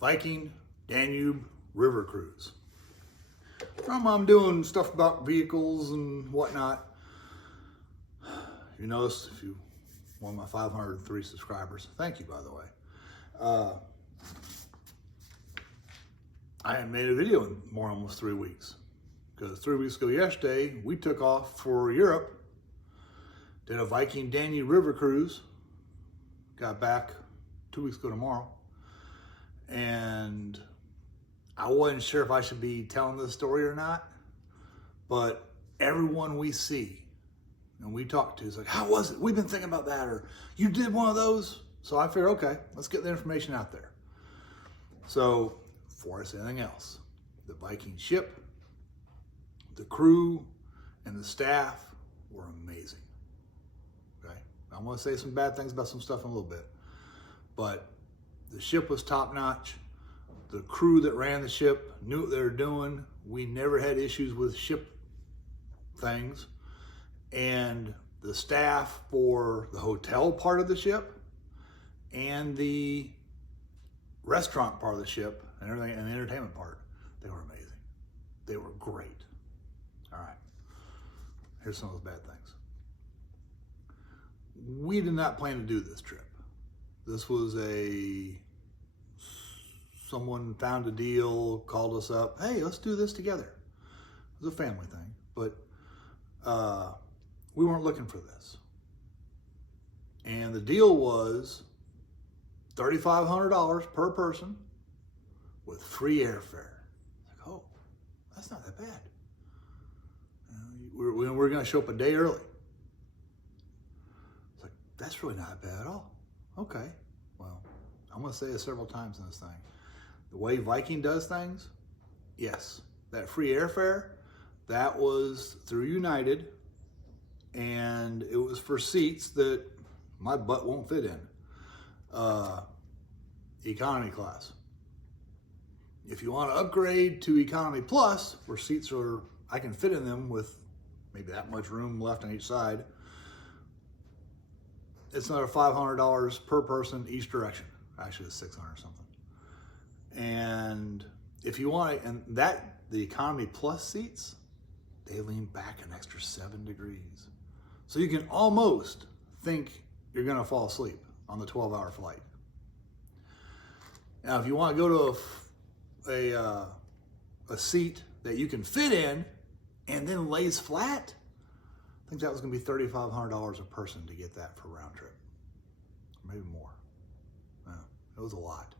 Viking Danube river cruise. I'm doing stuff about vehicles and whatnot. You notice, if you one of my 503 subscribers, thank you, by the way. I hadn't made a video in almost 3 weeks, because 3 weeks ago yesterday we took off for Europe, did a Viking Danube river cruise, got back 2 weeks ago tomorrow, and I wasn't sure if I should be telling this story or not, but everyone we see and we talk to is like, how was it? We've been thinking about that, or you did one of those. So I figured, okay, let's get the information out there. So before I say anything else, the Viking ship, the crew, and the staff were amazing. Okay, I'm going to say some bad things about some stuff in a little bit, but the ship was top notch. The crew that ran the ship knew what they were doing. We never had issues with ship things. And the staff for the hotel part of the ship and the restaurant part of the ship and everything, and the entertainment part, they were amazing. They were great. All right, here's some of those bad things. We did not plan to do this trip. This was someone found a deal, called us up, hey, let's do this together. It was a family thing, but we weren't looking for this. And the deal was $3,500 per person with free airfare. Like, oh, that's not that bad. We're going to show up a day early. It's like, that's really not bad at all. Okay, well, I'm going to say it several times in this thing. The way Viking does things, yes, that free airfare, that was through United, and it was for seats that my butt won't fit in. Economy class. If you want to upgrade to Economy Plus, where seats are, I can fit in them with maybe that much room left on each side, it's another $500 per person each direction. Actually, it's $600 something. And if you want it, and that, the Economy Plus seats, they lean back an extra 7 degrees. So you can almost think you're gonna fall asleep on the 12-hour flight. Now, if you want to go to a seat that you can fit in and then lays flat, I think that was gonna be $3,500 a person to get that for a round trip, maybe more. No, it was a lot.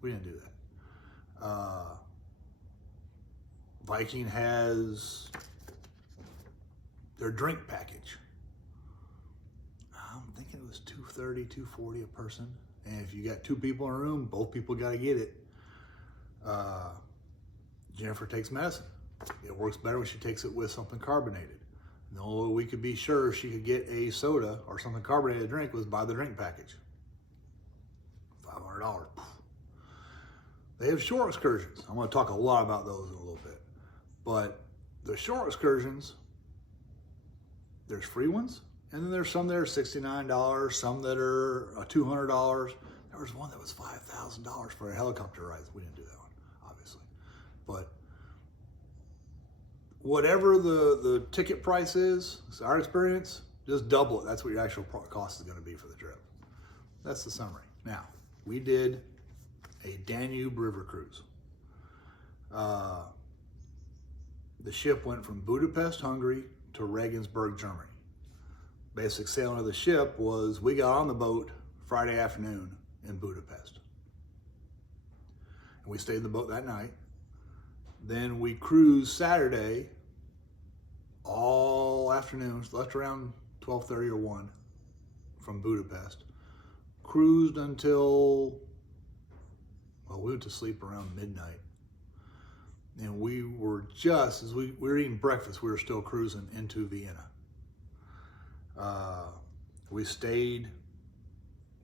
We didn't do that. Viking has their drink package. I'm thinking it was $230, $240 a person. And if you got 2 people in a room, both people got to get it. Jennifer takes medicine. It works better when she takes it with something carbonated. The only way we could be sure she could get a soda or something carbonated to drink was buy the drink package. $500. They have shore excursions. I'm going to talk a lot about those in a little bit. But the shore excursions, there's free ones, and then there's some that are $69, some that are $200. There was one that was $5,000 for a helicopter ride. We didn't do that one, obviously. But whatever the ticket price is, it's our experience, just double it. That's what your actual cost is going to be for the trip. That's the summary. Now, we did a Danube river cruise. The ship went from Budapest, Hungary to Regensburg, Germany. Basic sailing of the ship was, we got on the boat Friday afternoon in Budapest. And we stayed in the boat that night. Then we cruised Saturday all afternoon, left around 12:30 or 1 from Budapest. Cruised until, well, we went to sleep around midnight. And we were just, as we were eating breakfast, we were still cruising into Vienna. We stayed,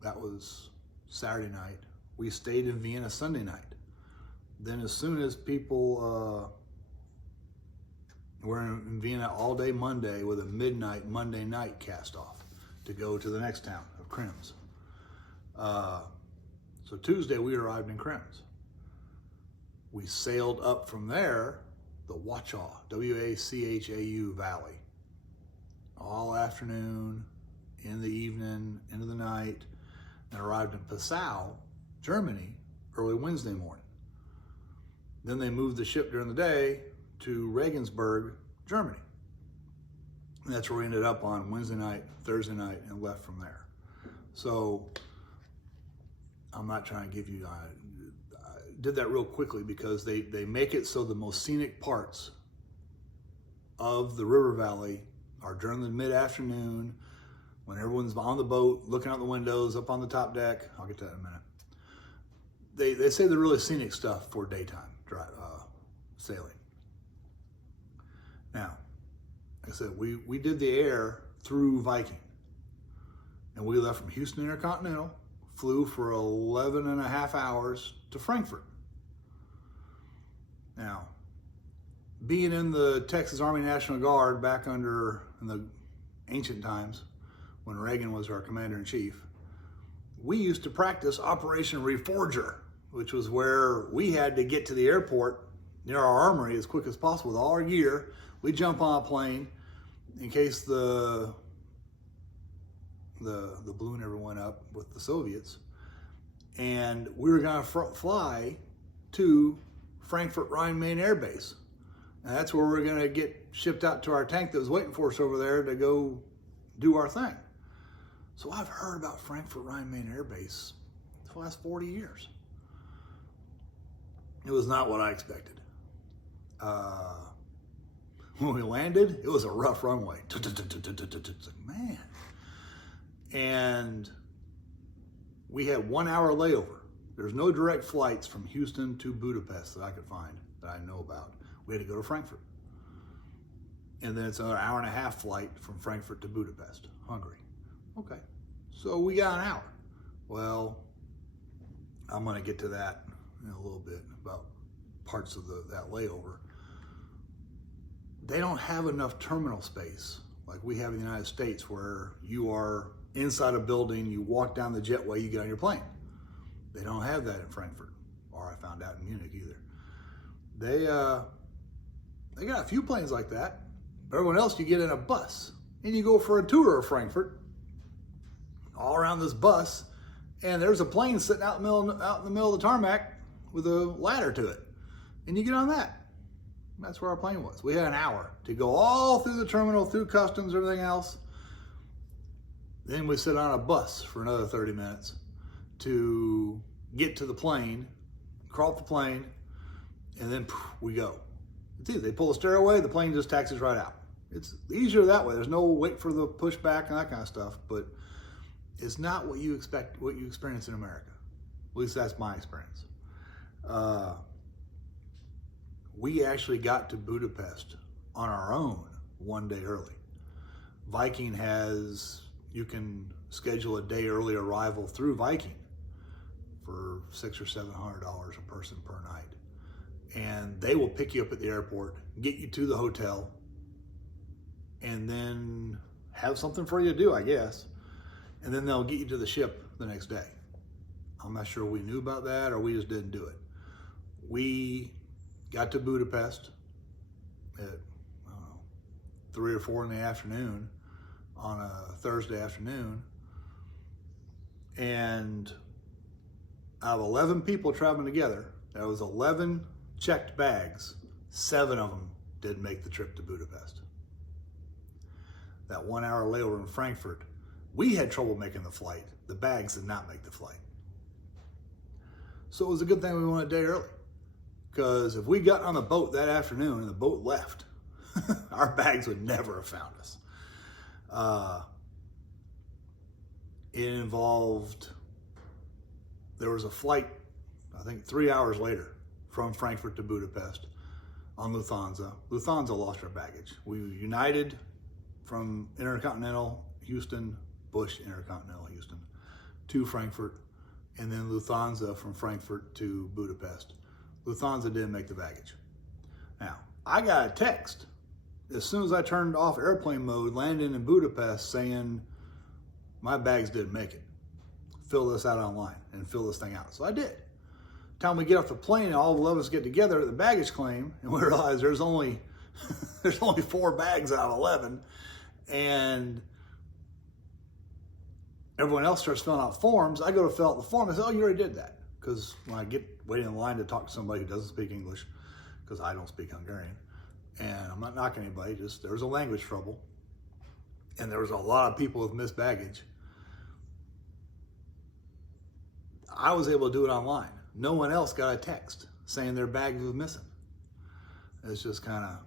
that was Saturday night. We stayed in Vienna Sunday night. Then as soon as people were in Vienna all day Monday with a midnight Monday night cast off to go to the next town of Krems. So Tuesday we arrived in Krems. We sailed up from there, the Wachau, W-A-C-H-A-U Valley, all afternoon, in the evening, into the night, and arrived in Passau, Germany, early Wednesday morning. Then they moved the ship during the day to Regensburg, Germany. And that's where we ended up on Wednesday night, Thursday night, and left from there. So I'm not trying to give you, I did that real quickly because they make it so the most scenic parts of the river valley are during the mid-afternoon when everyone's on the boat, looking out the windows, up on the top deck. I'll get to that in a minute. They say the really scenic stuff for daytime sailing. Now, like I said, we did the air through Viking. And we left from Houston Intercontinental, flew for 11 and a half hours to Frankfurt. Now, being in the Texas Army National Guard back in the ancient times, when Reagan was our commander-in-chief, we used to practice Operation Reforger, which was where we had to get to the airport near our armory as quick as possible with all our gear. We'd jump on a plane in case the balloon ever went up with the Soviets, and we were going to fly to Frankfurt Rhine-Main Air Base. And that's where we're going to get shipped out to our tank that was waiting for us over there to go do our thing. So I've heard about Frankfurt Rhine-Main Air Base for the last 40 years. It was not what I expected. When we landed, it was a rough runway. Man. And we had 1 hour layover. There's no direct flights from Houston to Budapest that I could find, that I know about. We had to go to Frankfurt. And then it's another hour and a half flight from Frankfurt to Budapest, Hungary. Okay, so we got an hour. Well, I'm gonna get to that in a little bit about parts of that layover. They don't have enough terminal space like we have in the United States, where you are inside a building, you walk down the jetway, you get on your plane. They don't have that in Frankfurt, or I found out in Munich either. They got a few planes like that. Everyone else, you get in a bus and you go for a tour of Frankfurt, all around this bus, and there's a plane sitting out in the middle of the tarmac with a ladder to it, and you get on that. That's where our plane was. We had an hour to go all through the terminal, through customs, everything else. Then we sit on a bus for another 30 minutes to get to the plane, crawl up the plane, and then we go. It's easy. They pull the stair away, the plane just taxis right out. It's easier that way. There's no wait for the pushback and that kind of stuff, but it's not what you expect, what you experience in America. At least that's my experience. We actually got to Budapest on our own 1 day early. Viking has, you can schedule a day early arrival through Viking for $600 or $700 a person per night. And they will pick you up at the airport, get you to the hotel, and then have something for you to do, I guess. And then they'll get you to the ship the next day. I'm not sure we knew about that or we just didn't do it. We got to Budapest at, I don't know, 3 or 4 in the afternoon on a Thursday afternoon. And out of 11 people traveling together, there was 11 checked bags. 7 of them didn't make the trip to Budapest. That 1 hour layover in Frankfurt, we had trouble making the flight. The bags did not make the flight. So it was a good thing we went a day early, because if we got on the boat that afternoon and the boat left, our bags would never have found us. It involved, there was a flight, I think 3 hours later, from Frankfurt to Budapest on Lufthansa. Lufthansa lost our baggage. We United from Intercontinental Houston, Bush Intercontinental Houston, to Frankfurt, and then Lufthansa from Frankfurt to Budapest. Lufthansa didn't make the baggage. Now, I got a text as soon as I turned off airplane mode, landing in Budapest, saying my bags didn't make it. Fill this out online and fill this thing out. So I did. Time we get off the plane, all 11 of us get together at the baggage claim, and we realize there's only 4 bags out of 11, and everyone else starts filling out forms. I go to fill out the form. I say, "Oh, you already did that." Because when I get waiting in line to talk to somebody who doesn't speak English, because I don't speak Hungarian, and I'm not knocking anybody, just there was a language trouble, and there was a lot of people with missed baggage. I was able to do it online. No one else got a text saying their bag was missing. It's just kind of,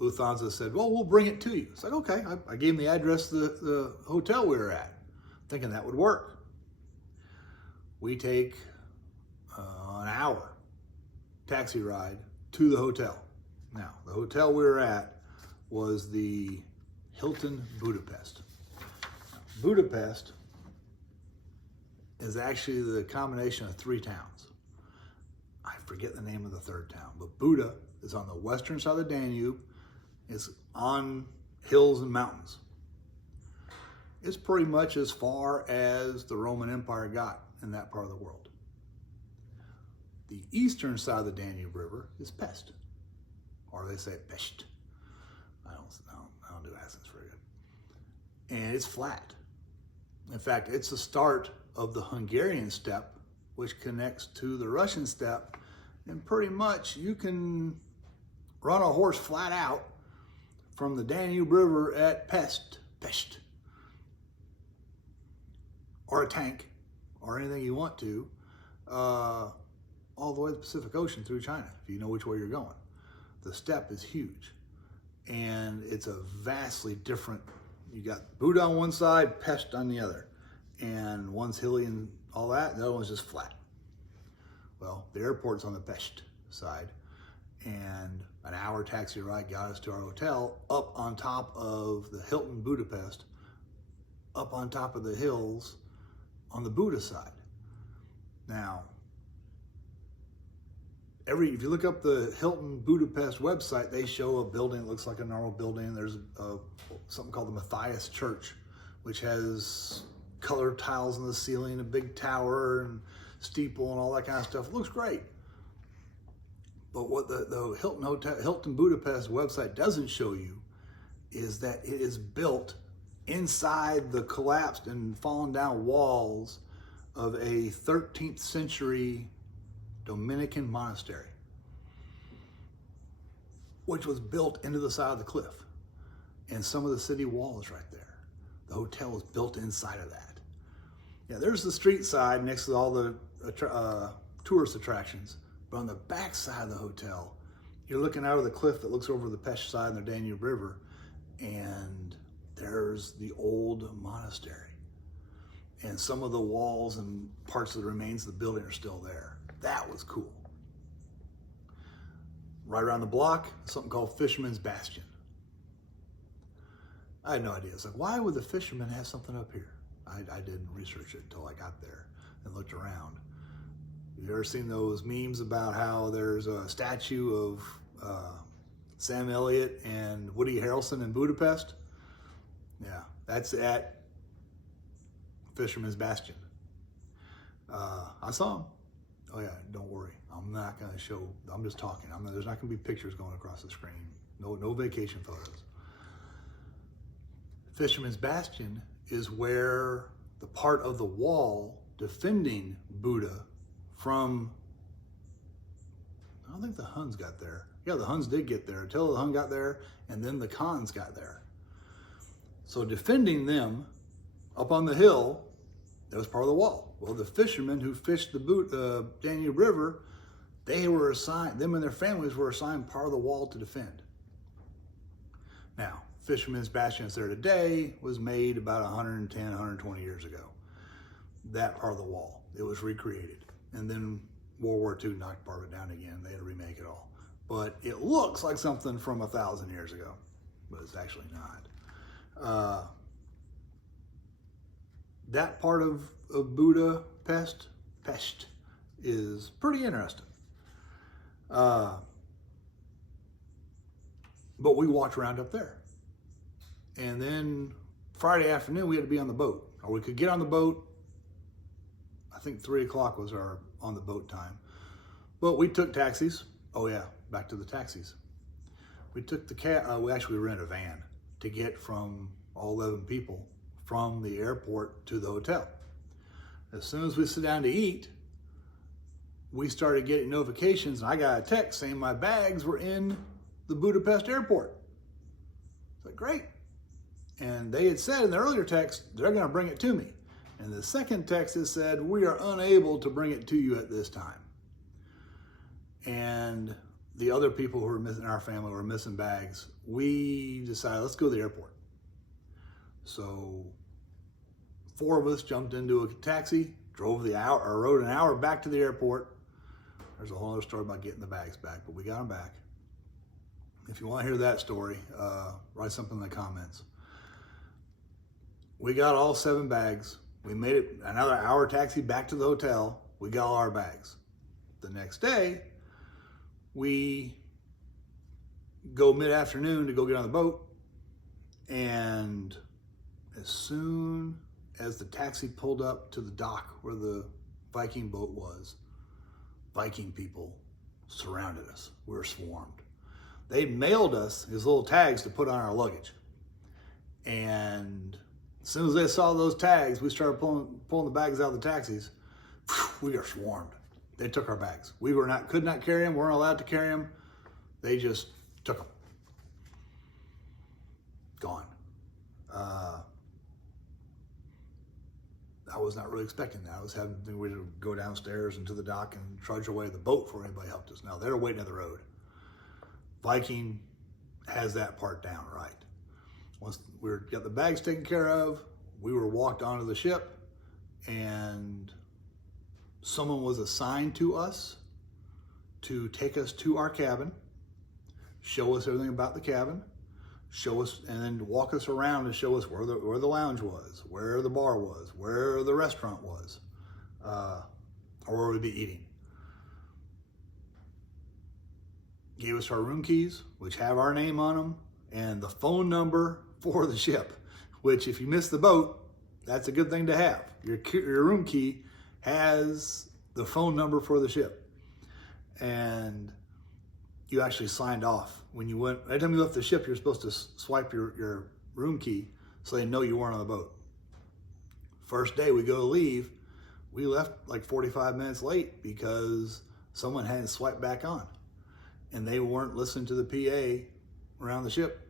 Lufthansa said, "Well, we'll bring it to you." It's like, okay. I gave them the address of the hotel we were at, thinking that would work. We take an hour taxi ride to the hotel. Now, the hotel we were at was the Hilton Budapest. Budapest is actually the combination of 3 towns. I forget the name of the 3rd town, but Buda is on the western side of the Danube. It's on hills and mountains. It's pretty much as far as the Roman Empire got in that part of the world. The eastern side of the Danube River is Pest, or they say Pest. I don't do accents very good. And it's flat. In fact, it's the start of the Hungarian steppe, which connects to the Russian steppe, and pretty much you can run a horse flat out from the Danube River at Pest, or a tank, or anything you want to, all the way to the Pacific Ocean through China, if you know which way you're going. The steppe is huge, and it's a vastly different, you got Buda on one side, Pest on the other, and one's hilly and all that, the other one's just flat. Well, the airport's on the Pest side, and an hour taxi ride got us to our hotel up on top of the Hilton Budapest, up on top of the hills on the Buda side. Now, if you look up the Hilton Budapest website, they show a building that looks like a normal building. There's something called the Matthias Church, which has colored tiles in the ceiling, a big tower and steeple and all that kind of stuff. It looks great. But what the Hilton Budapest website doesn't show you is that it is built inside the collapsed and fallen down walls of a 13th century Dominican monastery, which was built into the side of the cliff. And some of the city wall is right there. The hotel is built inside of that. Yeah, there's the street side next to all the tourist attractions. But on the back side of the hotel, you're looking out of the cliff that looks over the Pest side and the Danube River, and there's the old monastery. And some of the walls and parts of the remains of the building are still there. That was cool. Right around the block, something called Fisherman's Bastion. I had no idea. It's like, why would the fishermen have something up here? I didn't research it until I got there and looked around. You ever seen those memes about how there's a statue of Sam Elliott and Woody Harrelson in Budapest? Yeah, that's at Fisherman's Bastion. I saw him. Oh yeah, don't worry. I'm not gonna show, I'm just talking. There's not gonna be pictures going across the screen. No vacation photos. Fisherman's Bastion is where the part of the wall defending Buda from, I don't think the Huns got there. Yeah, the Huns did get there until the Hun got there, and then the Khans got there. So defending them up on the hill, that was part of the wall. Well, the fishermen who fished the Danube River, they were assigned, them and their families were assigned part of the wall to defend. Now, Fisherman's Bastion that's there today was made about 110, 120 years ago. That part of the wall, it was recreated. And then World War II knocked part of it down again. They had to remake it all. But it looks like something from 1,000 years ago, but it's actually not. That part of Budapest, Pest, is pretty interesting. But we walked around up there. And then Friday afternoon, we had to be on the boat. Or we could get on the boat. I think 3 o'clock was our on the boat time. But we took taxis. Oh yeah, back to the taxis. We took we actually rented a van to get from all 11 people from the airport to the hotel. As soon as we sit down to eat, we started getting notifications, and I got a text saying my bags were in the Budapest airport. It's like, great. And they had said in the earlier text, they're going to bring it to me. And the second text has said, we are unable to bring it to you at this time. And the other people who were missing in our family were missing bags. We decided, let's go to the airport. So 4 of us jumped into a taxi, rode an hour back to the airport. There's a whole other story about getting the bags back, but we got them back. If you want to hear that story, write something in the comments. We got all 7 bags. We made it another hour taxi back to the hotel. We got all our bags. The next day, we go mid-afternoon to go get on the boat. And as soon as the taxi pulled up to the dock where the Viking boat was, Viking people surrounded us. We were swarmed. They mailed us his little tags to put on our luggage. And as soon as they saw those tags, we started pulling the bags out of the taxis. We were swarmed. They took our bags. We could not carry them, weren't allowed to carry them. They just took them. Gone. I was not really expecting that. I was having to go downstairs into the dock and trudge away to the boat before anybody helped us. Now they're waiting at the road. Viking has that part down right. Once we got the bags taken care of, we were walked onto the ship, and someone was assigned to us to take us to our cabin, show us everything about the cabin, show us, and then walk us around and show us where the lounge was, where the bar was, where the restaurant was, or where we'd be eating. Gave us our room keys, which have our name on them, and the phone number for the ship, which if you miss the boat, that's a good thing to have. Your room key has the phone number for the ship. And you actually signed off. When you went, every time you left the ship, you're supposed to swipe your room key so they know you weren't on the boat. First day we go to leave, we left like 45 minutes late because someone hadn't swiped back on. And they weren't listening to the PA around the ship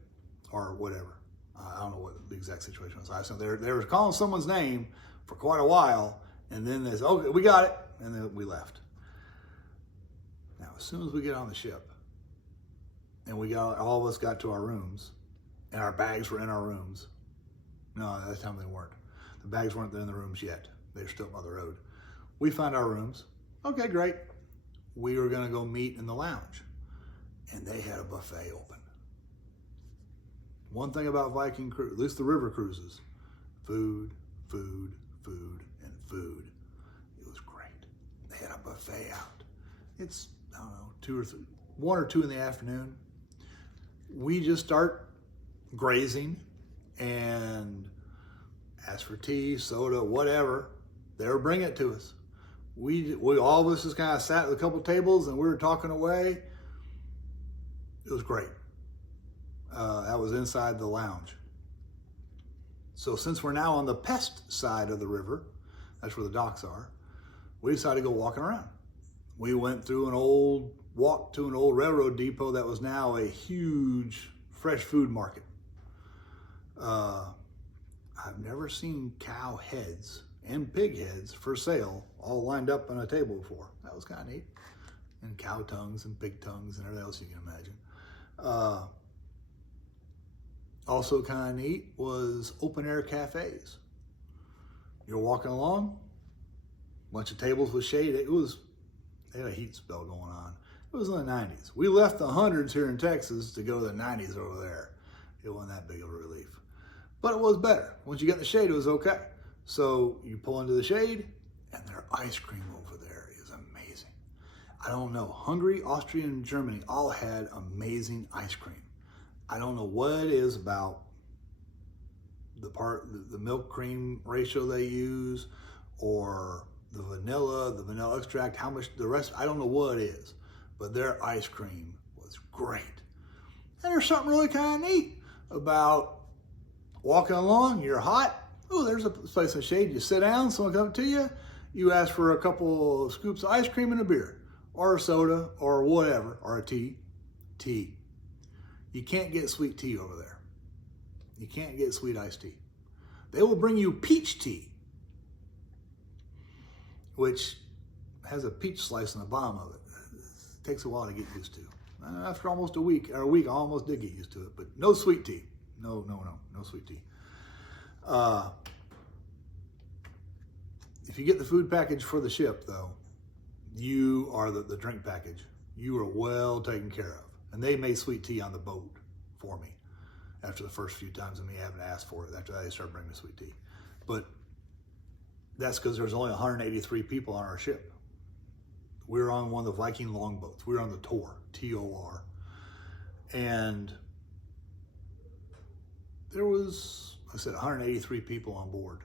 or whatever. I don't know what the exact situation was. I assume they were calling someone's name for quite a while, and then they said, okay, we got it, and then we left. Now, as soon as we get on the ship, and all of us got to our rooms, and our bags were in our rooms. No, at that time they weren't. The bags weren't in the rooms yet. They were still on the road. We found our rooms. Okay, great. We were gonna go meet in the lounge, and they had a buffet open. One thing about Viking cruise, at least the river cruises, food, food, food, and food. It was great. They had a buffet out. It's, I don't know, 1 or 2 in the afternoon. We just start grazing and ask for tea, soda, whatever. They were bringing it to us. We all of us just kind of sat at a couple of tables and we were talking away. It was great. That was inside the lounge. So since we're now on the Pest side of the river, that's where the docks are, we decided to go walking around. We went through walked to an old railroad depot that was now a huge fresh food market. I've never seen cow heads and pig heads for sale all lined up on a table before. That was kind of neat. And cow tongues and pig tongues and everything else you can imagine. Also kind of neat was open air cafes. You're walking along, bunch of tables with shade. They had a heat spell going on. It was in the 90s. We left the hundreds here in Texas to go to the 90s over there. It wasn't that big of a relief. But it was better. Once you get in the shade, it was okay. So you pull into the shade, and their ice cream over there is amazing. I don't know. Hungary, Austria, and Germany all had amazing ice cream. I don't know what it is about the milk cream ratio they use, or the vanilla extract, how much the rest, I don't know what it is, but their ice cream was great. And there's something really kind of neat about walking along, you're hot, oh, there's a place in the shade, you sit down, someone comes up to you, you ask for a couple of scoops of ice cream and a beer, or a soda, or whatever, or a tea. You can't get sweet tea over there. You can't get sweet iced tea. They will bring you peach tea, which has a peach slice on the bottom of it. It takes a while to get used to. After almost a week, I almost did get used to it, but no sweet tea. No sweet tea. If you get the food package for the ship, though, you are the drink package. You are well taken care of. And they made sweet tea on the boat for me after the first few times of me having asked for it. After that, they started bringing me sweet tea. But that's because there's only 183 people on our ship. We were on one of the Viking longboats. We were on the Tor, T-O-R. And there was, like I said, 183 people on board.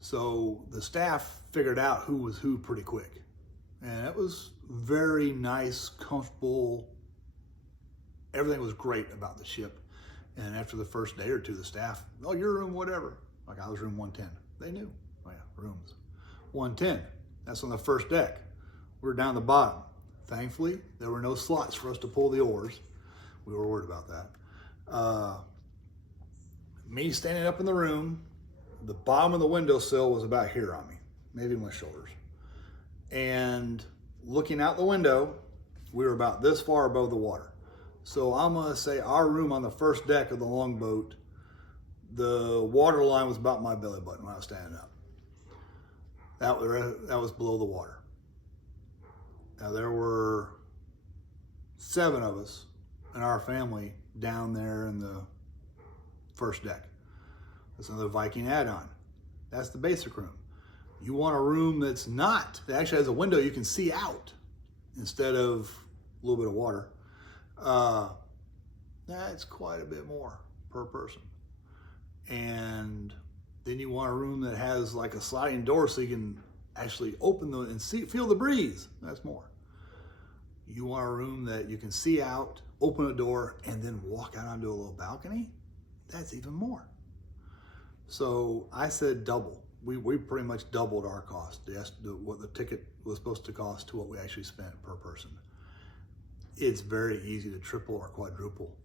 So the staff figured out who was who pretty quick. And it was very nice, comfortable. Everything was great about the ship. And after the first day or two, the staff, oh, your room, whatever. Like I was room 110. They knew. Oh yeah, rooms. 110. That's on the first deck. We were down the bottom. Thankfully, there were no slots for us to pull the oars. We were worried about that. Me standing up in the room, the bottom of the windowsill was about here on me, maybe my shoulders. And looking out the window, we were about this far above the water. So I'm gonna say our room on the first deck of the longboat, the water line was about my belly button when I was standing up. That was below the water. Now there were 7 of us in our family down there in the first deck. That's another Viking add-on. That's the basic room. You want a room that actually has a window you can see out instead of a little bit of water. That's quite a bit more per person. And then you want a room that has like a sliding door so you can actually open and feel the breeze. That's more. You want a room that you can see out, open a door, and then walk out onto a little balcony. That's even more. So I said double. We pretty much doubled our cost. What the ticket was supposed to cost to what we actually spent per person. It's very easy to triple or quadruple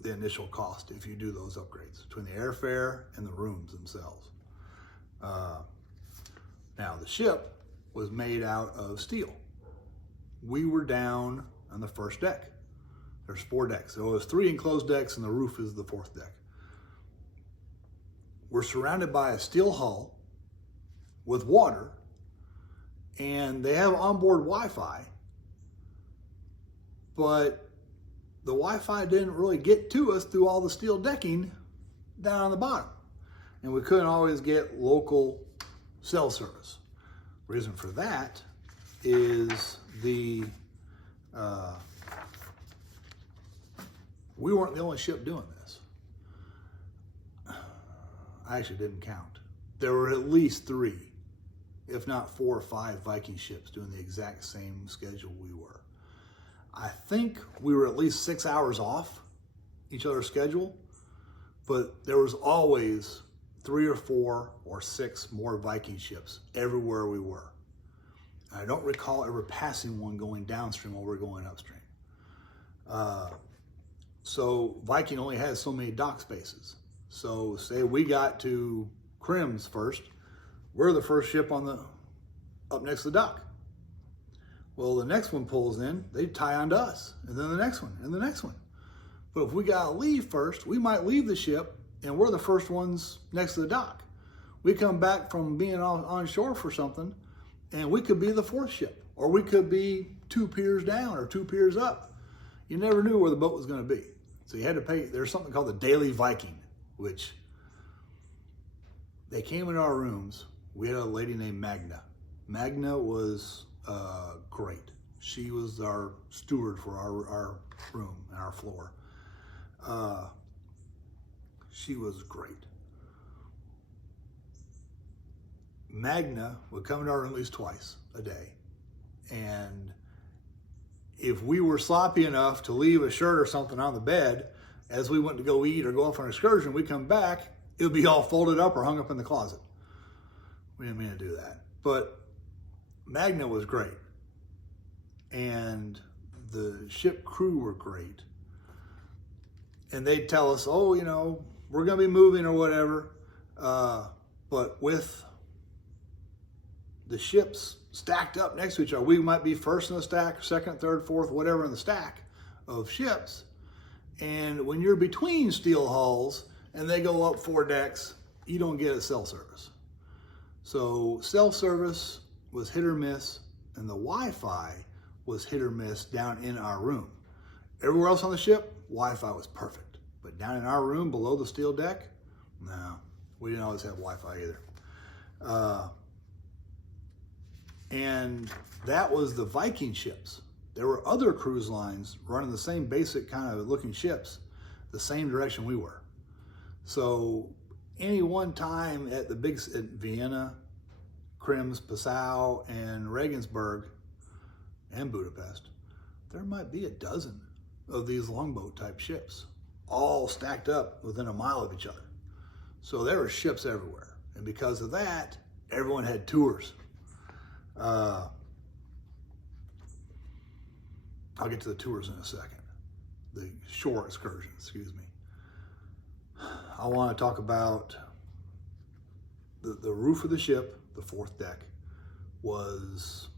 the initial cost if you do those upgrades between the airfare and the rooms themselves. Now the ship was made out of steel. We were down on the first deck. There's 4 decks. So there's 3 enclosed decks and the roof is the 4th deck. We're surrounded by a steel hull with water, and they have onboard Wi-Fi, but the Wi-Fi didn't really get to us through all the steel decking down on the bottom. And we couldn't always get local cell service. Reason for that is we weren't the only ship doing this. I actually didn't count. There were at least 3, if not 4 or 5 Viking ships doing the exact same schedule we were. I think we were at least 6 hours off each other's schedule, but there was always 3 or 4 or 6 more Viking ships everywhere we were. And I don't recall ever passing one going downstream while we were going upstream. So Viking only has so many dock spaces. So say we got to Krims first, we're the first ship up next to the dock. Well, the next one pulls in, they tie onto us, and then the next one, and the next one. But if we gotta leave first, we might leave the ship, and we're the first ones next to the dock. We come back from being on shore for something, and we could be the 4th ship, or we could be 2 piers down or 2 piers up. You never knew where the boat was gonna be. So you had to pay. There's something called the Daily Viking, which they came in our rooms. We had a lady named Magna. Magna was great. She was our steward for our room and our floor. She was great. Magna would come into our room at least twice a day. And if we were sloppy enough to leave a shirt or something on the bed, as we went to go eat or go off on an excursion, we come back, it would be all folded up or hung up in the closet. We didn't mean to do that. But Magna was great. And the ship crew were great. And they'd tell us, oh, you know, we're going to be moving or whatever. But with the ships stacked up next to each other, we might be first in the stack, second, third, fourth, whatever in the stack of ships. And when you're between steel hulls and they go up 4 decks, you don't get a cell service. So cell service was hit or miss, and the Wi-Fi was hit or miss down in our room. Everywhere else on the ship, Wi-Fi was perfect. But down in our room below the steel deck, no, we didn't always have Wi-Fi either. And that was the Viking ships. There were other cruise lines running the same basic kind of looking ships, the same direction we were. So any one time at Vienna, Krems, Passau, and Regensburg, and Budapest, there might be a dozen of these longboat type ships, all stacked up within a mile of each other. So there were ships everywhere. And because of that, everyone had tours. I'll get to the tours in a second. The shore excursions, excuse me. I want to talk about the roof of the ship, the 4th deck, was,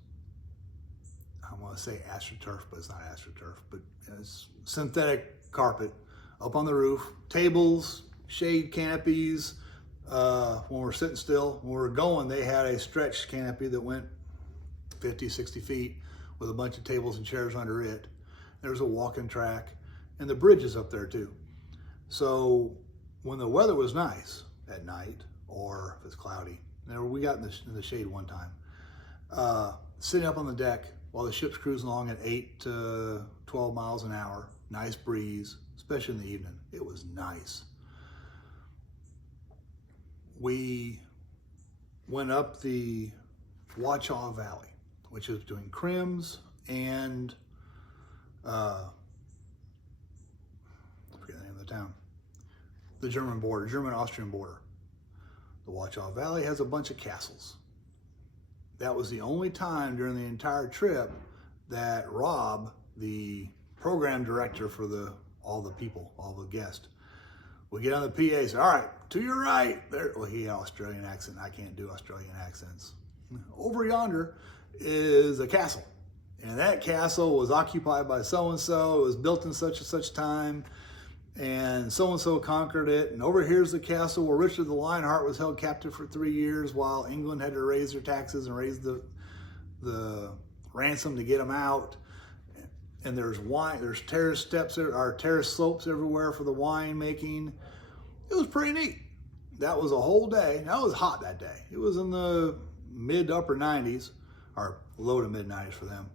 I want to say AstroTurf, but it's not AstroTurf, but it's synthetic carpet up on the roof, tables, shade canopies. When we're sitting still, when we were going, they had a stretch canopy that went 50, 60 feet with a bunch of tables and chairs under it. There's a walking track, and the bridge is up there too. So when the weather was nice at night, or if it's cloudy, we got in the shade one time, sitting up on the deck while the ship's cruising along at 8 to 12 miles an hour, nice breeze, especially in the evening. It was nice. We went up the Wachau Valley, which is between Krems and, I forget the name of the town, the German border, German-Austrian border. The Wachau Valley has a bunch of castles. That was the only time during the entire trip that Rob, the program director for all the people, all the guests, would get on the PA and say, all right, to your right, there. Well, he had an Australian accent. I can't do Australian accents. Over yonder is a castle. And that castle was occupied by so-and-so. It was built in such and such time. And so-and-so conquered it. And over here's the castle where Richard the Lionheart was held captive for 3 years while England had to raise their taxes and raise the ransom to get him out. And there's wine, there's terrace steps, or terrace slopes everywhere for the wine making. It was pretty neat. That was a whole day. Now it was hot that day. It was in the mid to upper 90s, or low to mid 90s for them.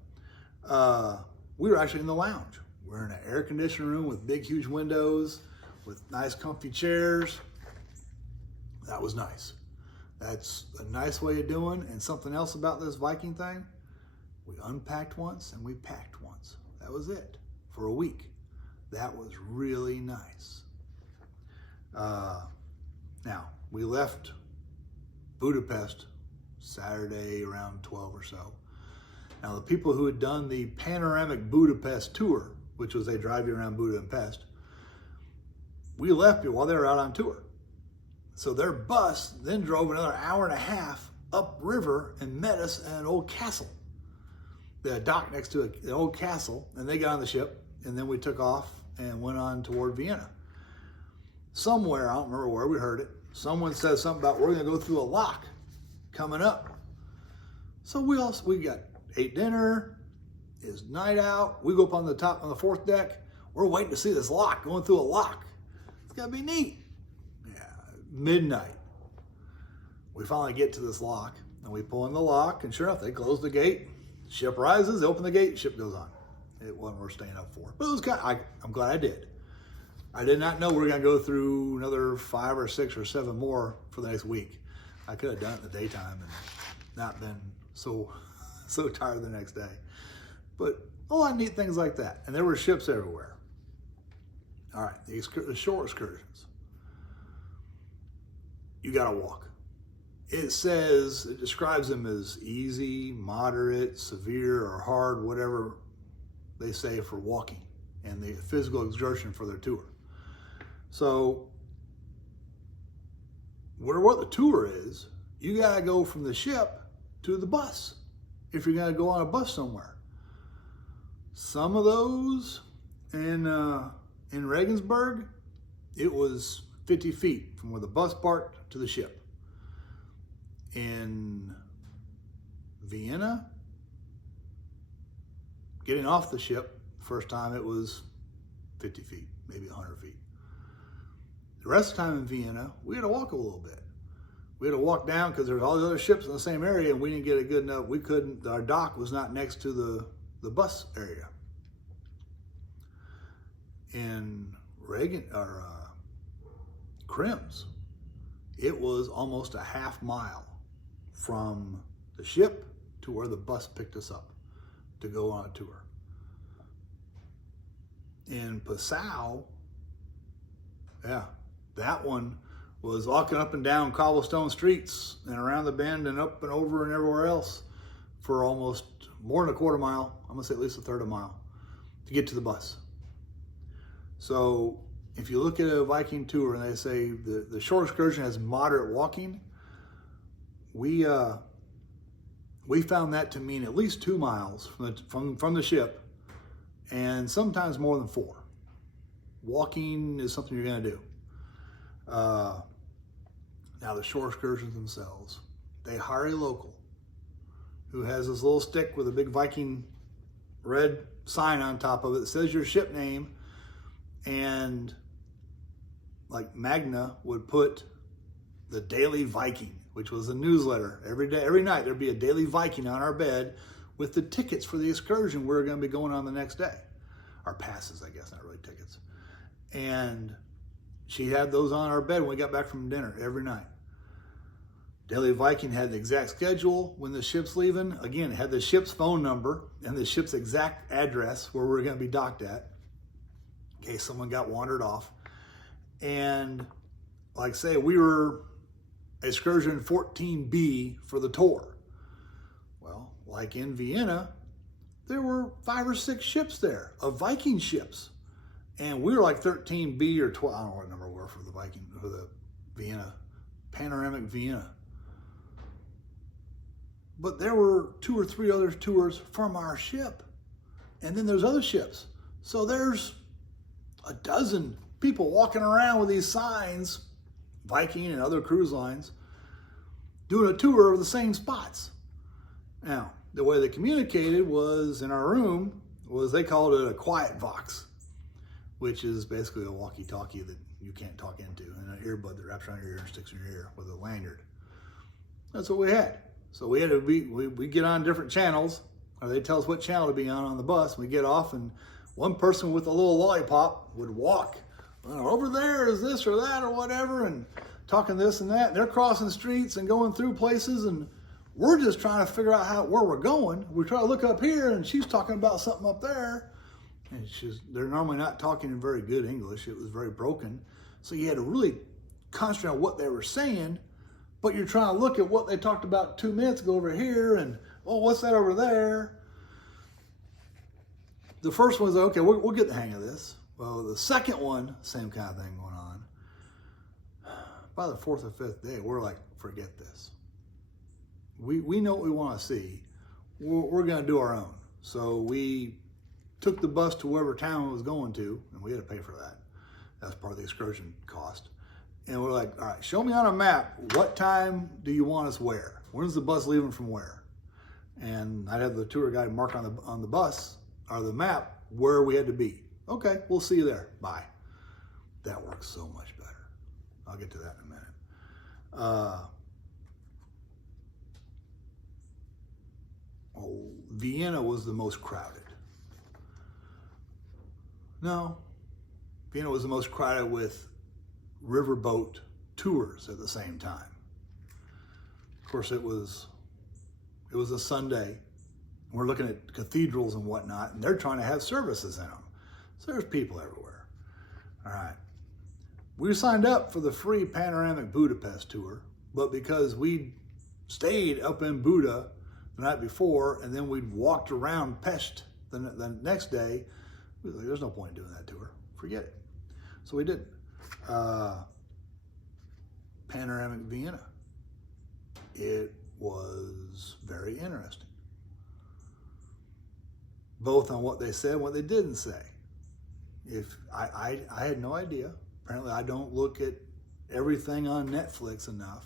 We were actually in the lounge. We're in an air conditioned room with big, huge windows, with nice, comfy chairs. That was nice. That's a nice way of doing. And something else about this Viking thing, we unpacked once and we packed once. That was it for a week. That was really nice. Now, we left Budapest Saturday around 12 or so. Now, the people who had done the panoramic Budapest tour, which was they drive you around Budapest, we left it while they were out on tour. So their bus then drove another hour and a half upriver and met us at an old castle. The dock next to an old castle, and they got on the ship, and then we took off and went on toward Vienna. Somewhere, I don't remember where we heard it, someone said something about we're going to go through a lock coming up. So we ate dinner. It's night out. We go up on the 4th deck. We're waiting to see this lock, going through a lock. It's going to be neat. Yeah, midnight. We finally get to this lock, and we pull in the lock, and sure enough, they close the gate. Ship rises, they open the gate, ship goes on. It wasn't worth staying up for. But it was I'm glad I did. I did not know we were going to go through another 5 or 6 or 7 more for the next week. I could have done it in the daytime and not been so tired the next day. But a lot of neat things like that. And there were ships everywhere. All right, the shore excursions. You got to walk. It describes them as easy, moderate, severe, or hard, whatever they say for walking and the physical exertion for their tour. So, what the tour is, you got to go from the ship to the bus if you're going to go on a bus somewhere. Some of those in Regensburg, it was 50 feet from where the bus parked to the ship. In Vienna, getting off the ship, first time it was 50 feet, maybe 100 feet. The rest of the time in Vienna, we had to walk a little bit. We had to walk down because there's all the other ships in the same area and we didn't get a good enough, our dock was not next to the bus area. In Krems, it was almost a half mile from the ship to where the bus picked us up to go on a tour. In Passau, yeah, that one was walking up and down cobblestone streets and around the bend and up and over and everywhere else for almost more than a quarter mile. I'm gonna say at least a third of a mile to get to the bus. So if you look at a Viking tour and they say the shore excursion has moderate walking, we found that to mean at least 2 miles from the ship and sometimes more than 4. Walking is something you're gonna do. Now the shore excursions themselves, they hire a local who has this little stick with a big Viking red sign on top of it that says your ship name, and like Magna would put the Daily Viking, which was a newsletter. Every night there'd be a Daily Viking on our bed with the tickets for the excursion we're gonna be going on the next day. Our passes, I guess, not really tickets. And she had those on our bed when we got back from dinner every night. Daily Viking had the exact schedule when the ship's leaving. Again, it had the ship's phone number and the ship's exact address where we're going to be docked at in case someone got wandered off. And like I say, we were excursion 14B for the tour. Well, like in Vienna, there were 5 or 6 ships there of Viking ships. And we were like 13B or 12, I don't know what number we were for the Vienna, Panoramic Vienna. But there were 2 or 3 other tours from our ship. And then there's other ships. So there's a dozen people walking around with these signs, Viking and other cruise lines, doing a tour of the same spots. Now, the way they communicated was in our room, they called it a quiet vox, which is basically a walkie-talkie that you can't talk into, and an earbud that wraps around your ear and sticks in your ear with a lanyard. That's what we had. So we had to we get on different channels, or they tell us what channel to be on the bus. We get off, and one person with a little lollipop would walk. Over there is this or that or whatever, and talking this and that. And they're crossing streets and going through places, and we're just trying to figure out where we're going. We try to look up here, and she's talking about something up there. And they're normally not talking in very good English. It was very broken. So you had to really concentrate on what they were saying, but you're trying to look at what they talked about 2 minutes ago over here, and, oh, what's that over there? The first one's, okay, we'll get the hang of this. Well, the second one, same kind of thing going on. By the 4th or 5th day, we're like, forget this. We know what we want to see. We're going to do our own. So we took the bus to wherever town it was going to, and we had to pay for that. That's part of the excursion cost. And we're like, all right, show me on a map, what time do you want us where? When's the bus leaving from where? And I'd have the tour guide mark on the bus, or the map, where we had to be. Okay, we'll see you there, bye. That works so much better. I'll get to that in a minute. Vienna was the most crowded. No, Vienna was the most crowded with riverboat tours at the same time. Of course, it was a Sunday. We're looking at cathedrals and whatnot, and they're trying to have services in them. So there's people everywhere. All right. We signed up for the free Panoramic Budapest tour, but because we stayed up in Buda the night before, and then we'd walked around Pest the next day, we was like, there's no point in doing that tour. Forget it. So we didn't. Panoramic Vienna. It was very interesting. Both on what they said and what they didn't say. If I had no idea. Apparently I don't look at everything on Netflix enough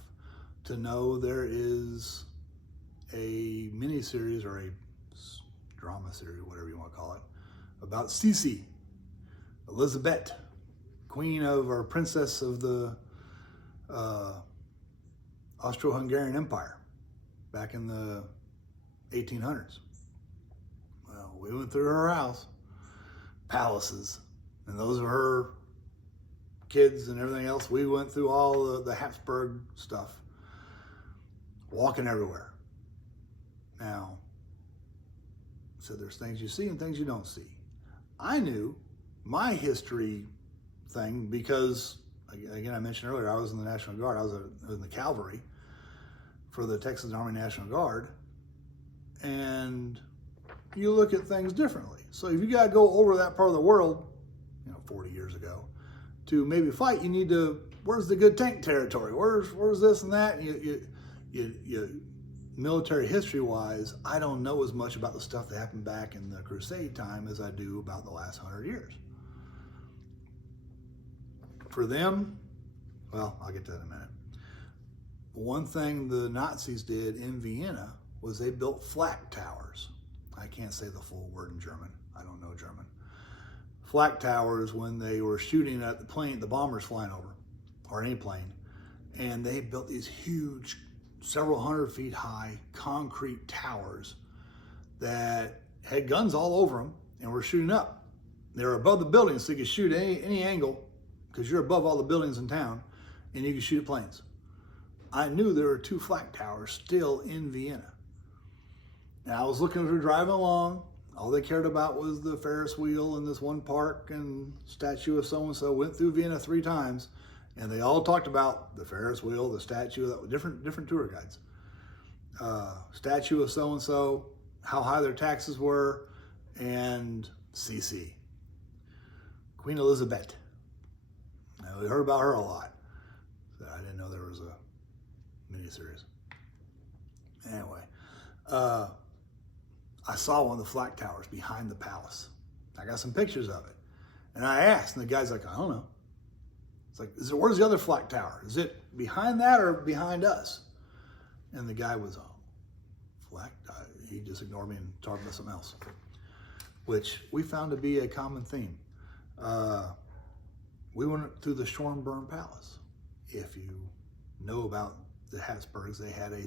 to know there is a miniseries or a drama series, whatever you want to call it, about Sisi, Elizabeth, queen of or princess of the Austro-Hungarian Empire back in the 1800s. Well, we went through her house, palaces, and those are her kids and everything else. We went through all the Habsburg stuff, walking everywhere. Now, so there's things you see and things you don't see. I knew my history thing because, again, I mentioned earlier, I was in the National Guard. I was in the cavalry for the Texas Army National Guard. And you look at things differently. So if you got to go over that part of the world, 40 years ago, to maybe fight, you need to, where's the good tank territory? Where's this and that? You military history-wise, I don't know as much about the stuff that happened back in the Crusade time as I do about the last 100 years. For them, well, I'll get to that in a minute. One thing the Nazis did in Vienna was they built flak towers. I can't say the full word in German. I don't know German. Flak towers when they were shooting at the plane, the bombers flying over, or any plane, and they built these huge, several hundred feet high concrete towers that had guns all over them and were shooting up. They were above the buildings, so you could shoot any angle because you're above all the buildings in town, and you could shoot at planes. I knew there were 2 flak towers still in Vienna. And I was looking through, driving along. All they cared about was the Ferris wheel in this one park and statue of so-and-so. Went through Vienna 3 times, and they all talked about the Ferris wheel, the statue, different tour guides. Statue of so-and-so, how high their taxes were, and CC, Queen Elizabeth. Now, we heard about her a lot. So I didn't know there was a miniseries. Anyway, I saw one of the flak towers behind the palace. I got some pictures of it. And I asked, and the guy's like, I don't know. It's like, where's the other flak tower? Is it behind that or behind us? And the guy was, he just ignored me and talked about something else, which we found to be a common theme. We went through the Schönbrunn Palace. If you know about the Habsburgs, they had I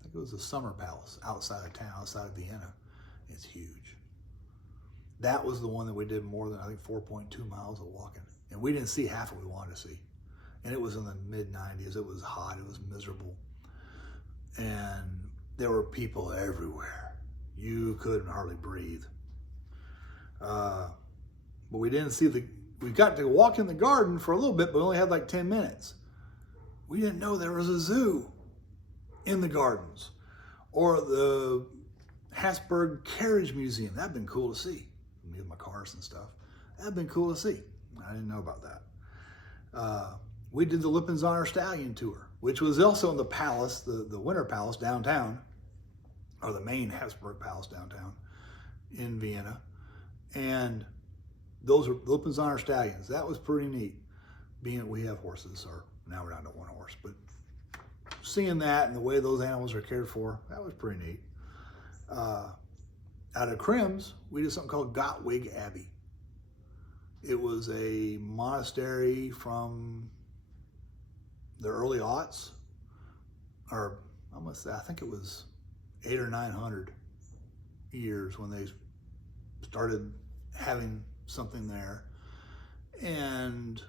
think it was a summer palace outside of town, outside of Vienna. It's huge. That was the one that we did more than, I think, 4.2 miles of walking. And we didn't see half of what we wanted to see. And it was in the mid-90s. It was hot. It was miserable. And there were people everywhere. You couldn't hardly breathe. But we didn't see we got to walk in the garden for a little bit, but we only had like 10 minutes. We didn't know there was a zoo in the gardens, or the Habsburg Carriage Museum. That'd been cool to see. Me with my cars and stuff. That'd been cool to see. I didn't know about that. We did the Lippenzaner Stallion tour, which was also in the palace, the Winter Palace downtown, or the main Habsburg Palace downtown in Vienna. And those are Lippenzaner Stallions. That was pretty neat. Being we have horses, or now we're down to 1 horse, but seeing that and the way those animals are cared for, that was pretty neat. Out of Krems, we did something called Gottwig Abbey. It was a monastery from the early aughts, or I think it was 800 or 900 years when they started having something there, and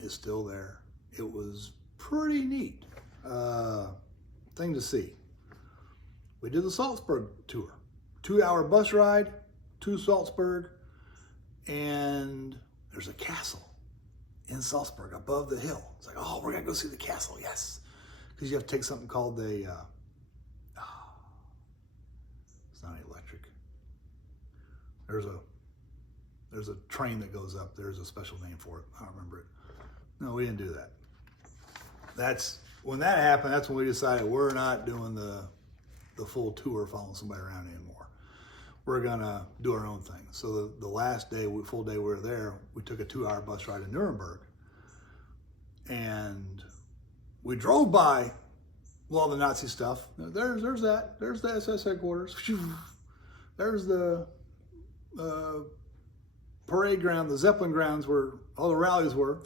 it's still there. It was pretty neat thing to see. We did the Salzburg tour. 2-hour bus ride to Salzburg, and there's a castle in Salzburg above the hill. It's like, oh, we're gonna go see the castle, yes. Because you have to take something called the, it's not electric. There's a train that goes up. There's a special name for it. I don't remember it. No, we didn't do that. When that happened, that's when we decided we're not doing the full tour following somebody around anymore. We're gonna do our own thing. So the last day, full day we were there, we took a 2-hour bus ride to Nuremberg. And we drove by all the Nazi stuff. There's the SS headquarters. There's the parade ground, the Zeppelin grounds where all the rallies were.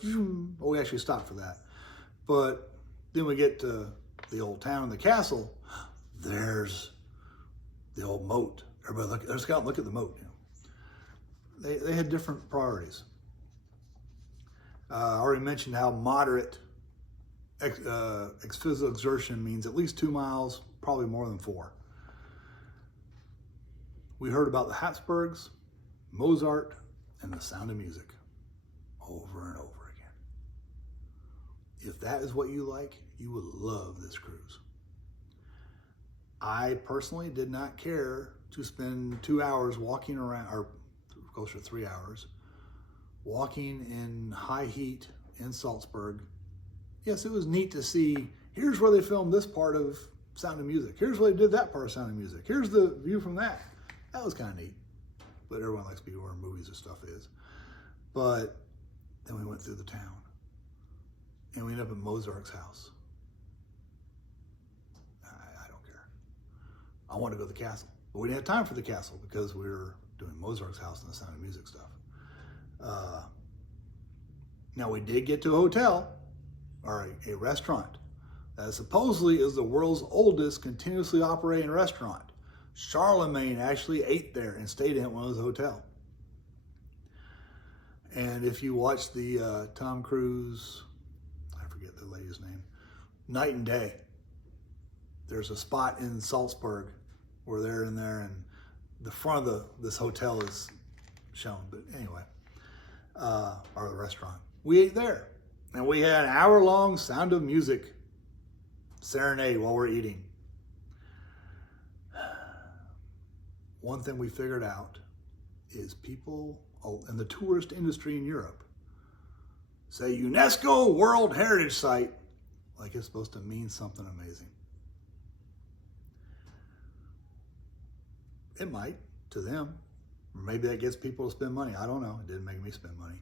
Well, we actually stopped for that. But then we get to the old town, the castle. There's the old moat. Everybody let's go out and look at the moat. You know, they had different priorities. I already mentioned how moderate physical exertion means at least 2 miles, probably more than 4. We heard about the Habsburgs, Mozart, and the Sound of Music over and over again. If that is what you like, you would love this cruise. I personally did not care to spend 2 hours walking around, or closer to 3 hours, walking in high heat in Salzburg. Yes, it was neat to see, here's where they filmed this part of Sound of Music. Here's where they did that part of Sound of Music. Here's the view from that. That was kind of neat. But everyone likes to be where movies and stuff is. But then we went through the town. And we ended up at Mozart's house. I don't care. I want to go to the castle. But we didn't have time for the castle because we were doing Mozart's house and the Sound of Music stuff. Now we did get to a hotel, or a restaurant, that supposedly is the world's oldest continuously operating restaurant. Charlemagne actually ate there and stayed in one of those hotels. And if you watch the Tom Cruise, I forget the lady's name, Night and Day, there's a spot in Salzburg where they're in there and the front of this hotel is shown. But anyway, or the restaurant. We ate there. And we had an hour-long Sound of Music serenade while we're eating. One thing we figured out is people in the tourist industry in Europe say UNESCO World Heritage Site like it's supposed to mean something amazing. It might to them. Or maybe that gets people to spend money. I don't know. It didn't make me spend money.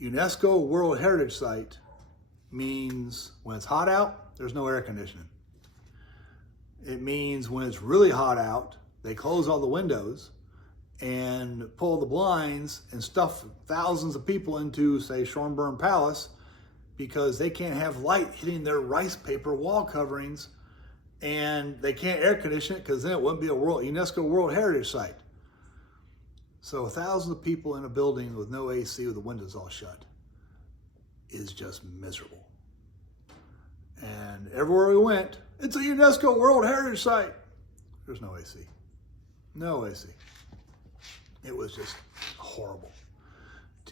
UNESCO World Heritage Site means when it's hot out, there's no air conditioning. It means when it's really hot out, they close all the windows and pull the blinds and stuff thousands of people into, say, Schönbrunn Palace because they can't have light hitting their rice paper wall coverings and they can't air condition it because then it wouldn't be a UNESCO World Heritage Site. So thousands of people in a building with no AC with the windows all shut is just miserable. And everywhere we went, it's a UNESCO World Heritage Site. There's no AC. No AC. It was just horrible,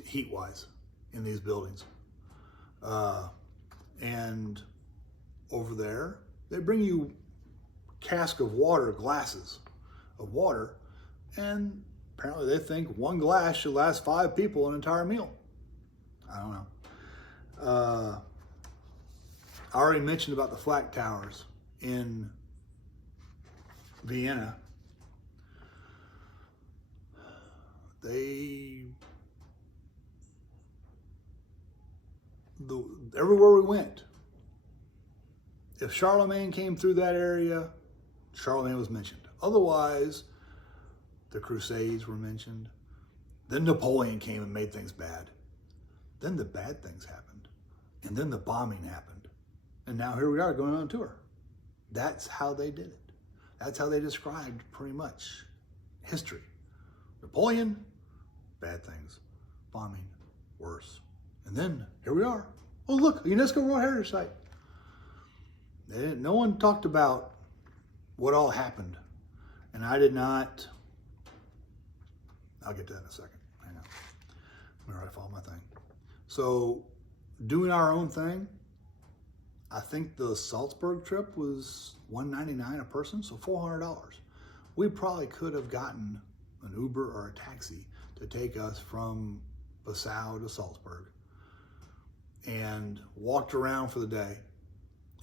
heat-wise, in these buildings. And over there, they bring you cask of water, glasses of water, and apparently they think one glass should last 5 people an entire meal. I don't know. I already mentioned about the flak towers in Vienna. Everywhere we went, if Charlemagne came through that area, Charlemagne was mentioned. Otherwise, the Crusades were mentioned. Then Napoleon came and made things bad. Then the bad things happened. And then the bombing happened. And now here we are going on tour. That's how they did it. That's how they described pretty much history. Napoleon, bad things. Bombing, worse. And then here we are. Oh, look, a UNESCO World Heritage Site. No one talked about what all happened. And I did not. I'll get to that in a second. Hang on. Let me write off my thing. So, doing our own thing, I think the Salzburg trip was $199 a person, so $400. We probably could have gotten an Uber or a taxi to take us from Passau to Salzburg and walked around for the day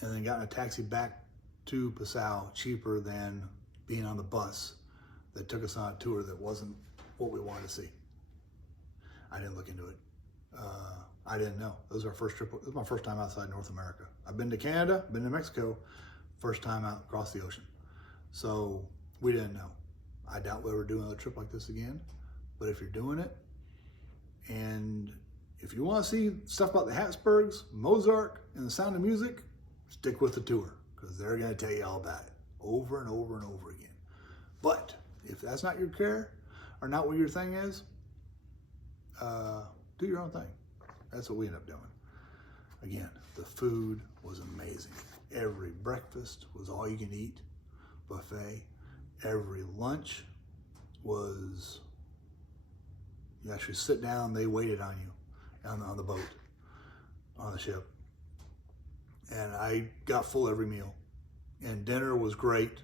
and then gotten a taxi back to Passau cheaper than being on the bus that took us on a tour that wasn't what we wanted to see. I didn't look into it. I didn't know. It was our first trip. It was my first time outside North America. I've been to Canada, been to Mexico, first time out across the ocean. So we didn't know. I doubt we'll ever do another trip like this again. But if you're doing it, and if you want to see stuff about the Habsburgs, Mozart, and the Sound of Music, stick with the tour, because they're going to tell you all about it over and over and over again. But if that's not your care, or not what your thing is, do your own thing. That's what we end up doing. Again, the food was amazing. Every breakfast was all you can eat buffet. Every lunch was, you actually sit down, they waited on you on the boat, on the ship. And I got full every meal. And dinner was great.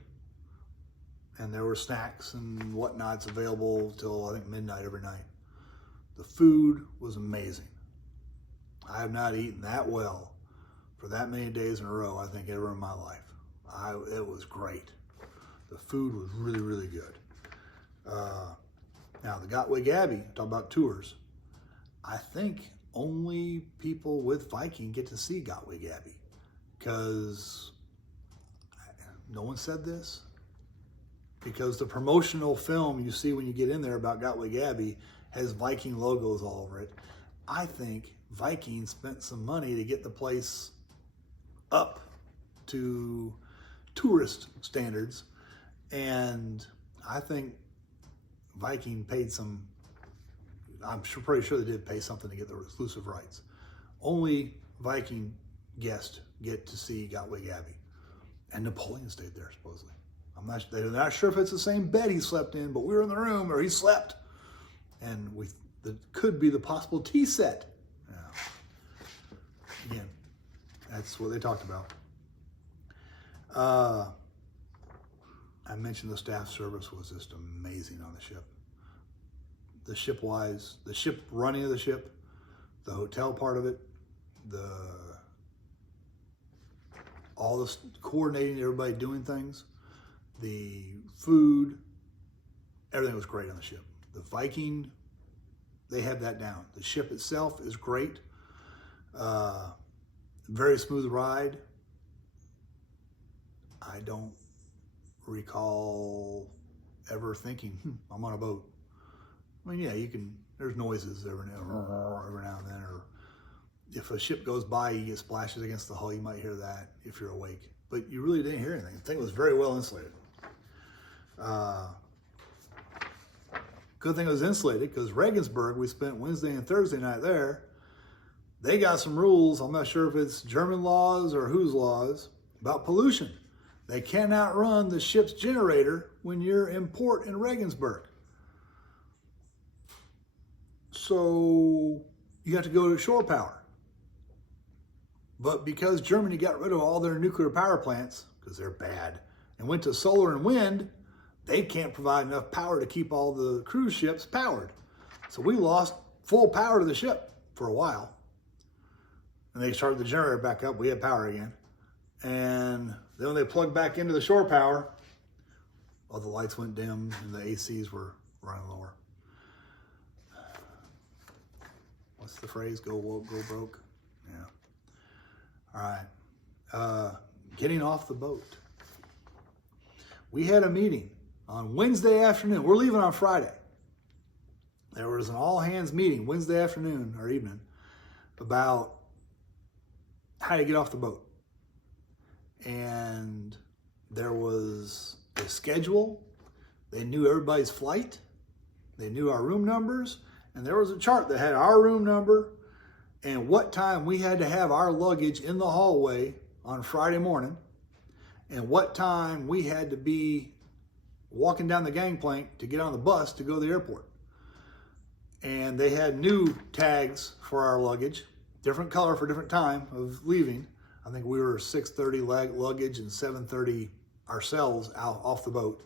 And there were snacks and whatnots available till I think midnight every night. The food was amazing. I have not eaten that well for that many days in a row, I think, ever in my life. It was great. The food was really, really good. Now, the Gatwick Abbey, talk about tours. I think only people with Viking get to see Gatwick Abbey, because no one said this, because the promotional film you see when you get in there about Gatwick Abbey has Viking logos all over it. I think Viking spent some money to get the place up to tourist standards, and I think Viking paid some, I'm pretty sure they did pay something to get the exclusive rights. Only Viking guests get to see Gatwick Abbey. And Napoleon stayed there, supposedly. They're not sure if it's the same bed he slept in, but we were in the room where he slept. And that could be the possible tea set. Yeah. Again, that's what they talked about. I mentioned the staff service was just amazing on the ship. The ship-wise, the ship running of the ship, the hotel part of it, all this coordinating, everybody doing things, the food, everything was great on the ship. The Viking, they had that down. The ship itself is great. Very smooth ride. I don't recall ever thinking, I'm on a boat. I mean, yeah, there's noises every now and then, or if a ship goes by, you get splashes against the hull, you might hear that if you're awake. But you really didn't hear anything. The thing was very well insulated. Good thing it was insulated, because Regensburg, we spent Wednesday and Thursday night there. They got some rules, I'm not sure if it's German laws or whose laws, about pollution. They cannot run the ship's generator when you're in port in Regensburg. So you have to go to shore power. But because Germany got rid of all their nuclear power plants, because they're bad, and went to solar and wind, they can't provide enough power to keep all the cruise ships powered. So we lost full power to the ship for a while. And they started the generator back up, we had power again. And then when they plugged back into the shore power, all the lights went dim and the ACs were running lower. What's the phrase? Go woke, go broke? Yeah. All right. Getting off the boat. We had a meeting on Wednesday afternoon. We're leaving on Friday. There was an all-hands meeting Wednesday afternoon or evening about how to get off the boat. And there was a schedule. They knew everybody's flight. They knew our room numbers. And there was a chart that had our room number and what time we had to have our luggage in the hallway on Friday morning, and what time we had to be walking down the gangplank to get on the bus to go to the airport. And they had new tags for our luggage, different color for different time of leaving. I think we were 6:30 luggage and 7:30 ourselves out off the boat.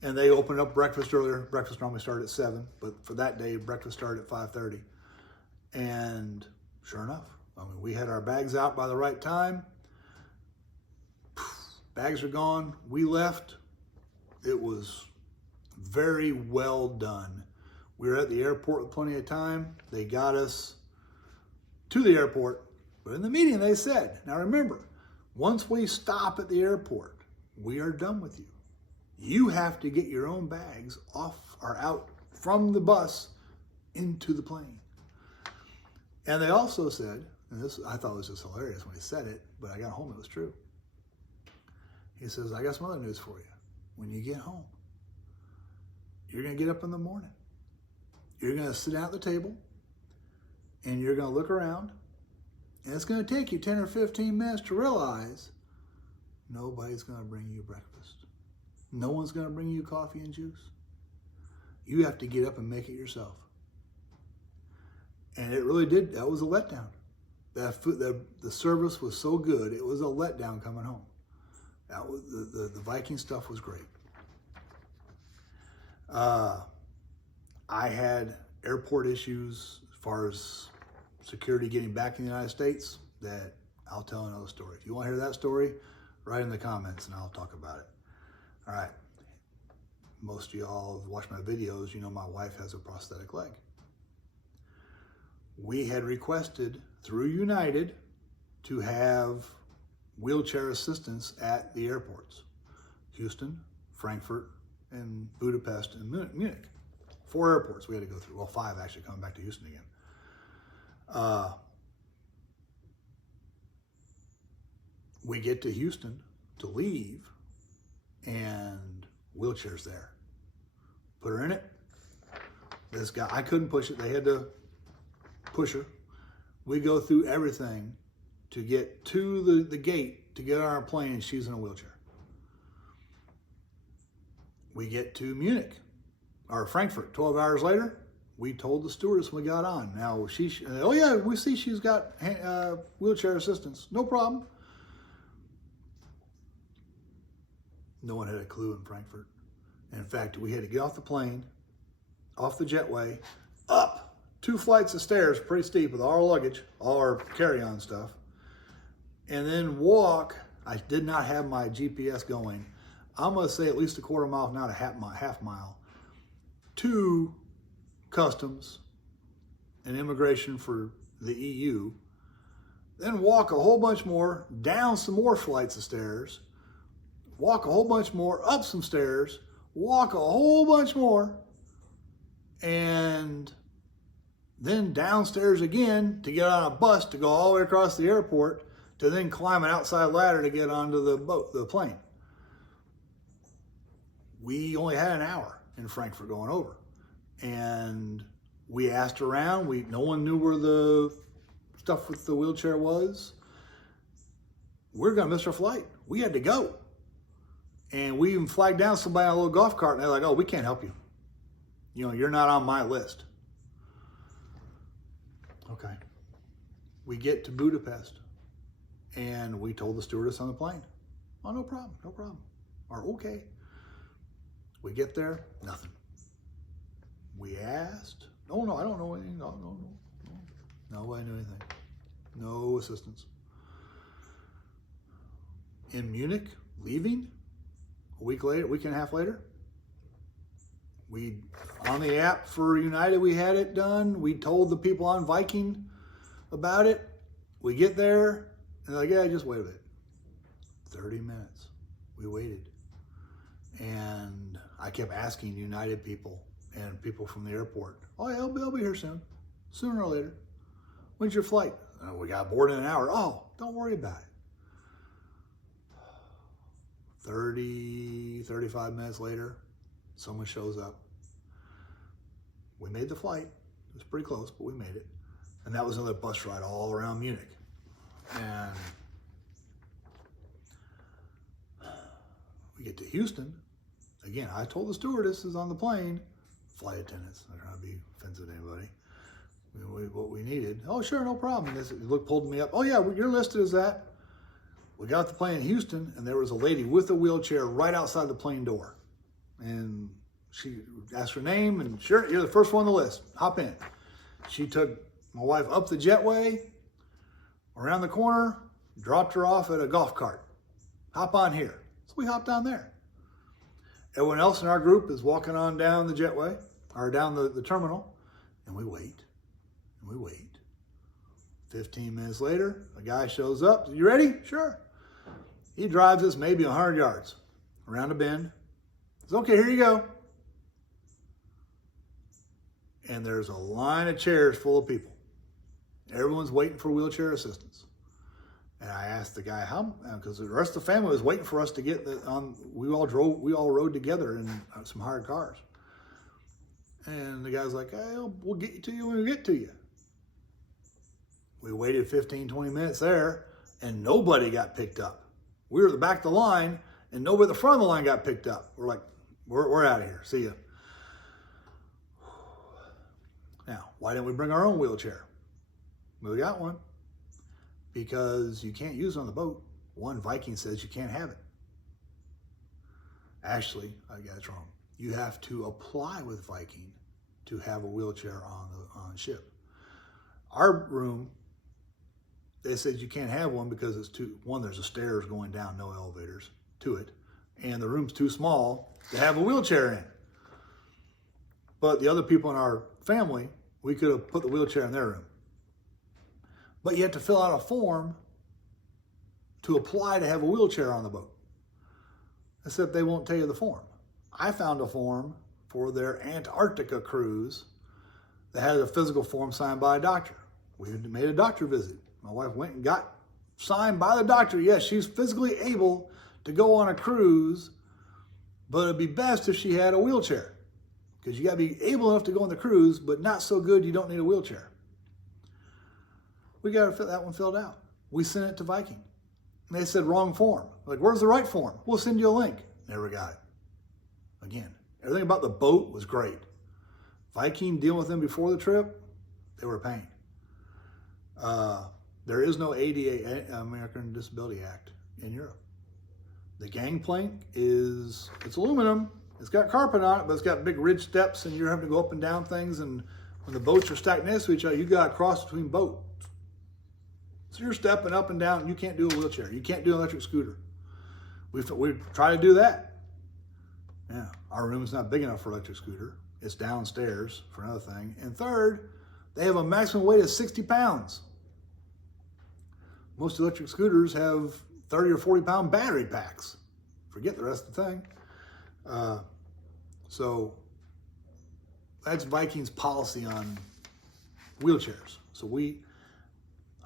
And they opened up breakfast earlier. Breakfast normally started at 7, but for that day, breakfast started at 5:30. And sure enough, I mean, we had our bags out by the right time. Bags are gone. We left. It was very well done. We were at the airport with plenty of time. They got us to the airport. But in the meeting, they said, now remember, once we stop at the airport, we are done with you. You have to get your own bags off or out from the bus into the plane. And they also said, and this I thought was just hilarious when he said it, but I got home, it was true. He says, I got some other news for you. When you get home, you're going to get up in the morning. You're going to sit down at the table, and you're going to look around, and it's going to take you 10 or 15 minutes to realize nobody's going to bring you breakfast. No one's going to bring you coffee and juice. You have to get up and make it yourself. And it really did. That was a letdown. The service was so good, it was a letdown coming home. That was the Viking stuff was great. I had airport issues as far as security getting back in the United States that I'll tell another story. If you want to hear that story, write in the comments and I'll talk about it. All right. Most of y'all have watched my videos. You know my wife has a prosthetic leg. We had requested through United to have wheelchair assistance at the airports. Houston, Frankfurt, and Budapest, and Munich. 4 airports we had to go through. Well, 5 actually, coming back to Houston again. We get to Houston to leave, and wheelchair's there. Put her in it. This guy, I couldn't push it. They had to push her. We go through everything to get to the gate to get on our plane, and she's in a wheelchair. We get to Munich, or Frankfurt, 12 hours later. We told the stewardess when we got on. Now, oh yeah, we see she's got wheelchair assistance. No problem. No one had a clue in Frankfurt. In fact, we had to get off the plane, off the jetway, up 2 flights of stairs, pretty steep, with all our luggage, all our carry-on stuff, and then walk. I did not have my GPS going. I'm going to say at least a quarter mile, if not a half mile, to customs and immigration for the EU, then walk a whole bunch more, down some more flights of stairs, walk a whole bunch more, up some stairs, walk a whole bunch more, and then downstairs again to get on a bus to go all the way across the airport to then climb an outside ladder to get onto the plane. We only had an hour in Frankfurt going over. And we asked around. No one knew where the stuff with the wheelchair was. We're going to miss our flight. We had to go. And we even flagged down somebody on a little golf cart, and they're like, oh, we can't help you. You know, you're not on my list. Okay. We get to Budapest, and we told the stewardess on the plane, oh, no problem, no problem. Or, okay. We get there, nothing. We asked, no, I don't know anything. No. Nobody knew anything. No assistance. In Munich, leaving, a week and a half later, on the app for United, we had it done. We told the people on Viking about it. We get there, and they're like, yeah, just wait a bit. 30 minutes. We waited. And I kept asking United people and people from the airport, oh, yeah, I'll be here soon. Sooner or later. When's your flight? Oh, we got aboard in an hour. Oh, don't worry about it. 35 minutes later, someone shows up. We made the flight. It was pretty close, but we made it. And that was another bus ride all around Munich. And we get to Houston. Again, I told the stewardesses on the plane, flight attendants, I'm not trying to be offensive to anybody, what we needed. Oh, sure, no problem. Pulled me up. Oh, yeah, you're listed as that. We got off the plane in Houston, and there was a lady with a wheelchair right outside the plane door. And she asked her name, and sure, you're the first one on the list. Hop in. She took my wife up the jetway, around the corner, dropped her off at a golf cart. Hop on here. So we hopped on there. Everyone else in our group is walking on down the jetway, or down the terminal, and we wait, and we wait. 15 minutes later, a guy shows up. You ready? Sure. He drives us maybe 100 yards around a bend. Says, okay, here you go. And there's a line of chairs full of people. Everyone's waiting for wheelchair assistance. And I asked the guy how, because the rest of the family was waiting for us to get on. We all rode together in some hired cars. And the guy's like, hey, we'll get you to you when we get to you. We waited 15, 20 minutes there, and nobody got picked up. We were at the back of the line, and nobody at the front of the line got picked up. We're like, we're out of here. See ya. Now, why didn't we bring our own wheelchair? We got one. Because you can't use it on the boat. One, Viking says you can't have it. Actually, I got it wrong. You have to apply with Viking to have a wheelchair on the ship. Our room, they said you can't have one because it's there's a stairs going down, no elevators to it, and the room's too small to have a wheelchair in. But the other people in our family, we could have put the wheelchair in their room. But you have to fill out a form to apply to have a wheelchair on the boat. Except they won't tell you the form. I found a form for their Antarctica cruise that had a physical form signed by a doctor. We made a doctor visit. My wife went and got signed by the doctor. Yes, she's physically able to go on a cruise, but it'd be best if she had a wheelchair. Because you got to be able enough to go on the cruise, but not so good you don't need a wheelchair. We got that one filled out. We sent it to Viking. And they said, wrong form. Like, where's the right form? We'll send you a link. Never got it. Again, everything about the boat was great. Viking, dealing with them before the trip, they were a pain. There is no ADA, American Disability Act, in Europe. The gangplank it's aluminum. It's got carpet on it, but it's got big ridge steps, and you're having to go up and down things. And when the boats are stacked next to each other, you got to cross between boats. So you're stepping up and down, and you can't do a wheelchair. You can't do an electric scooter. We try to do that. Yeah, our room is not big enough for an electric scooter. It's downstairs for another thing. And third, they have a maximum weight of 60 pounds. Most electric scooters have 30 or 40 pound battery packs. Forget the rest of the thing. So that's Viking's policy on wheelchairs. So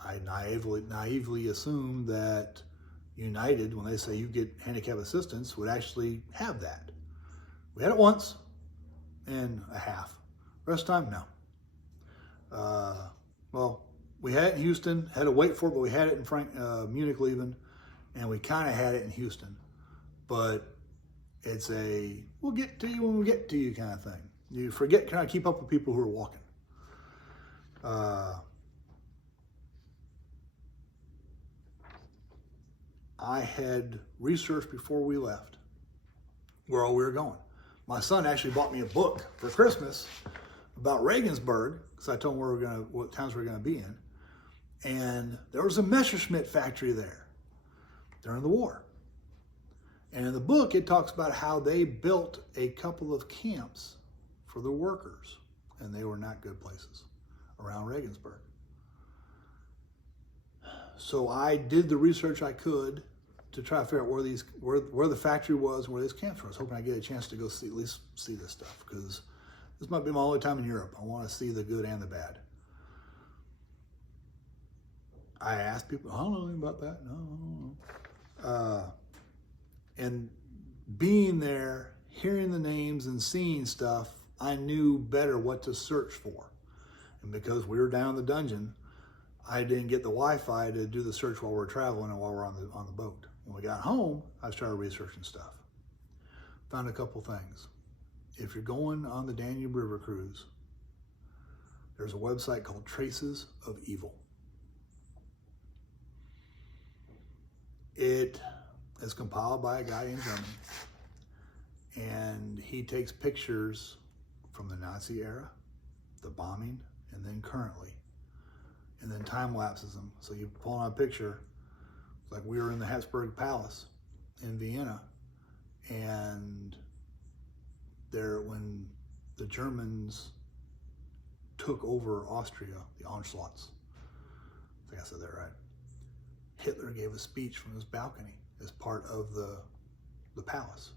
I naively assumed that United, when they say you get handicap assistance, would actually have that. We had it once and a half. Rest of the time, no. Well, we had it in Houston, had to wait for it, but we had it in Munich leaving, and we kind of had it in Houston. But it's we'll get to you when we get to you kind of thing. You forget, kind of keep up with people who are walking. I had researched before we left where all we were going. My son actually bought me a book for Christmas about Regensburg, because I told him what towns we were going to be in. And there was a Messerschmitt factory there during the war. And in the book, it talks about how they built a couple of camps for the workers, and they were not good places around Regensburg. So I did the research I could to try to figure out where the factory was and where these camps were. I was hoping I'd get a chance to go at least see this stuff, because this might be my only time in Europe. I want to see the good and the bad. I asked people, I don't know anything about that. No. And being there, hearing the names and seeing stuff, I knew better what to search for. And because we were down in the dungeon, I didn't get the Wi-Fi to do the search while we were traveling and while we're on the boat. When we got home, I started researching stuff. Found a couple things. If you're going on the Danube River cruise, there's a website called Traces of Evil. It is compiled by a guy in Germany, and he takes pictures from the Nazi era, the bombing, and then currently, and then time lapses them. So you pull on a picture, like we were in the Habsburg Palace in Vienna, and there, when the Germans took over Austria, the Onslaughts, I think I said that right, Hitler gave a speech from his balcony as part of the palace.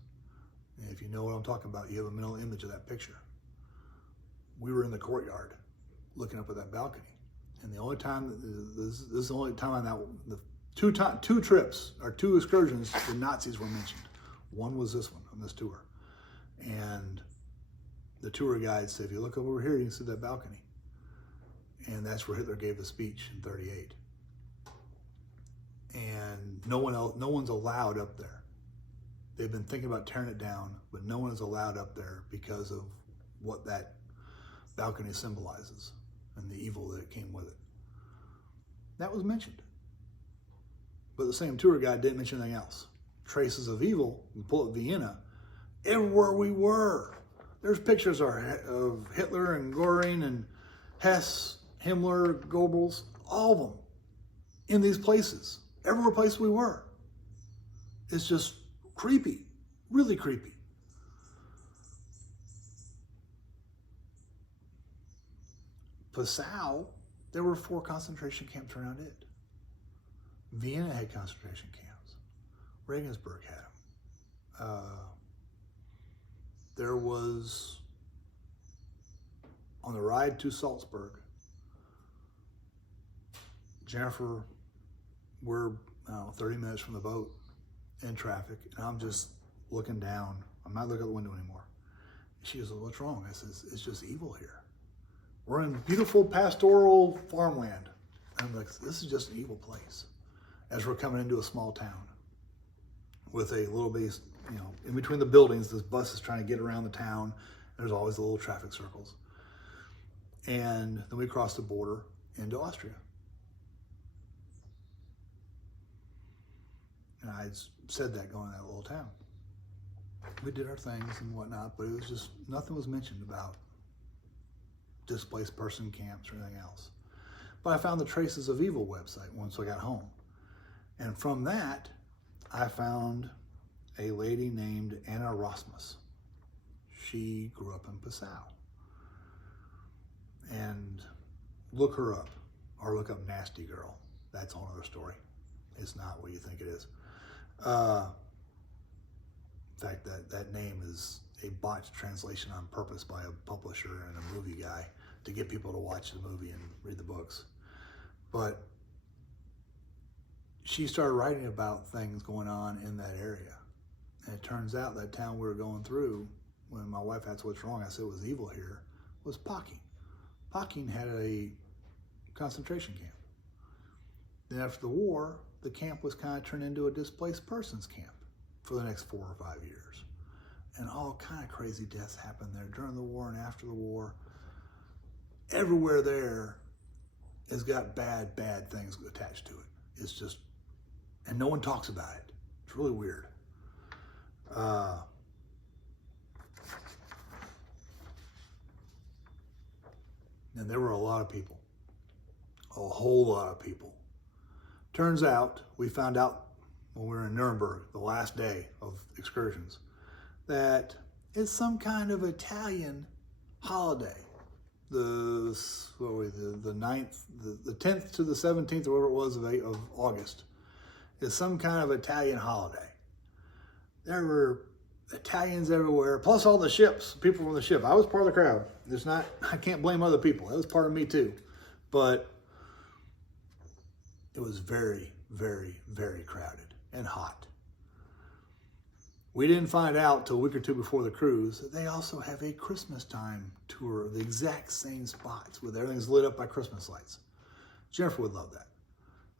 And if you know what I'm talking about, you have a mental image of that picture. We were in the courtyard looking up at that balcony. And the only time, this is the only time on that, the two trips, or two excursions, the Nazis were mentioned. One was this one, on this tour. And the tour guide said, if you look over here, you can see that balcony. And that's where Hitler gave the speech in 1938. And no one's allowed up there. They've been thinking about tearing it down, but no one is allowed up there because of what that balcony symbolizes and the evil that came with it. That was mentioned. But the same tour guide didn't mention anything else. Traces of Evil, we pull up Vienna, everywhere we were. There's pictures of Hitler and Göring and Hess, Himmler, Goebbels, all of them in these places. Every place we were. It's just creepy, really creepy. Passau, there were 4 concentration camps around it. Vienna had concentration camps. Regensburg had them. There was, on the ride to Salzburg, Jennifer, we're 30 minutes from the boat in traffic, and I'm just looking down. I'm not looking out the window anymore. She goes, what's wrong? I says, it's just evil here. We're in beautiful pastoral farmland. I'm like, this is just an evil place. As we're coming into a small town with a little base, in between the buildings, this bus is trying to get around the town. There's always the little traffic circles. And then we cross the border into Austria. And I said that going to that little town. We did our things and whatnot, but it was just, nothing was mentioned about displaced person camps or anything else. But I found the Traces of Evil website once I got home. And from that, I found a lady named Anna Rasmus. She grew up in Passau. And look her up, or look up Nasty Girl. That's a whole other story. It's not what you think it is. In fact, that name is a botched translation on purpose by a publisher and a movie guy to get people to watch the movie and read the books. But she started writing about things going on in that area. And it turns out that town we were going through, when my wife asked what's wrong, I said it was evil here, was Viking. Viking had a concentration camp. Then after the war, the camp was kind of turned into a displaced persons camp for the next 4 or 5 years. And all kind of crazy deaths happened there during the war and after the war. Everywhere there has got bad things attached to it. It's just, and no one talks about it. It's really weird. And there were a lot of people, a whole lot of people. Turns out, we found out when we were in Nuremberg, the last day of excursions, that it's some kind of Italian holiday. The 9th, the 10th to the 17th, or whatever it was of August, is some kind of Italian holiday. There were Italians everywhere, plus all the ships, people from the ship. I was part of the crowd. It's not, I can't blame other people. That was part of me too. But it was very, very, very crowded and hot. We didn't find out till a week or two before the cruise that they also have a Christmas time tour of the exact same spots with everything's lit up by Christmas lights. Jennifer would love that.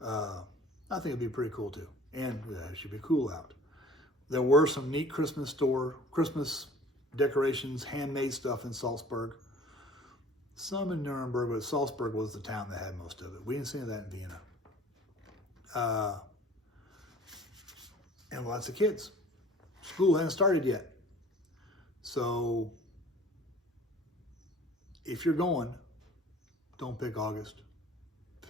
I think it'd be pretty cool too. And it should be cool out. There were some neat Christmas decorations, handmade stuff in Salzburg. Some in Nuremberg, but Salzburg was the town that had most of it. We didn't see that in Vienna. And lots of kids. School hasn't started yet. So if you're going, don't pick August.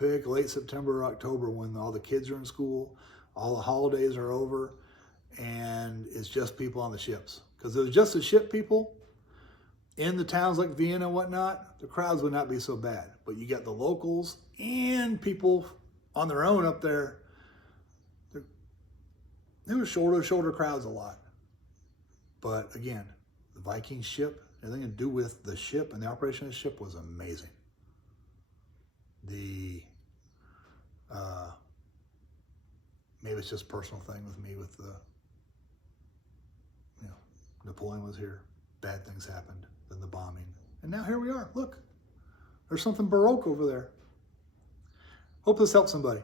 Pick late September or October when all the kids are in school, all the holidays are over, and it's just people on the ships. Because if it was just the ship people in the towns like Vienna and whatnot, the crowds would not be so bad. But you got the locals and people on their own up there. There were shorter crowds a lot. But again, the Viking ship, everything to do with the ship and the operation of the ship was amazing. Maybe it's just a personal thing with me with the, Napoleon was here, bad things happened, then the bombing. And now here we are, look, there's something Baroque over there. Hope this helps somebody.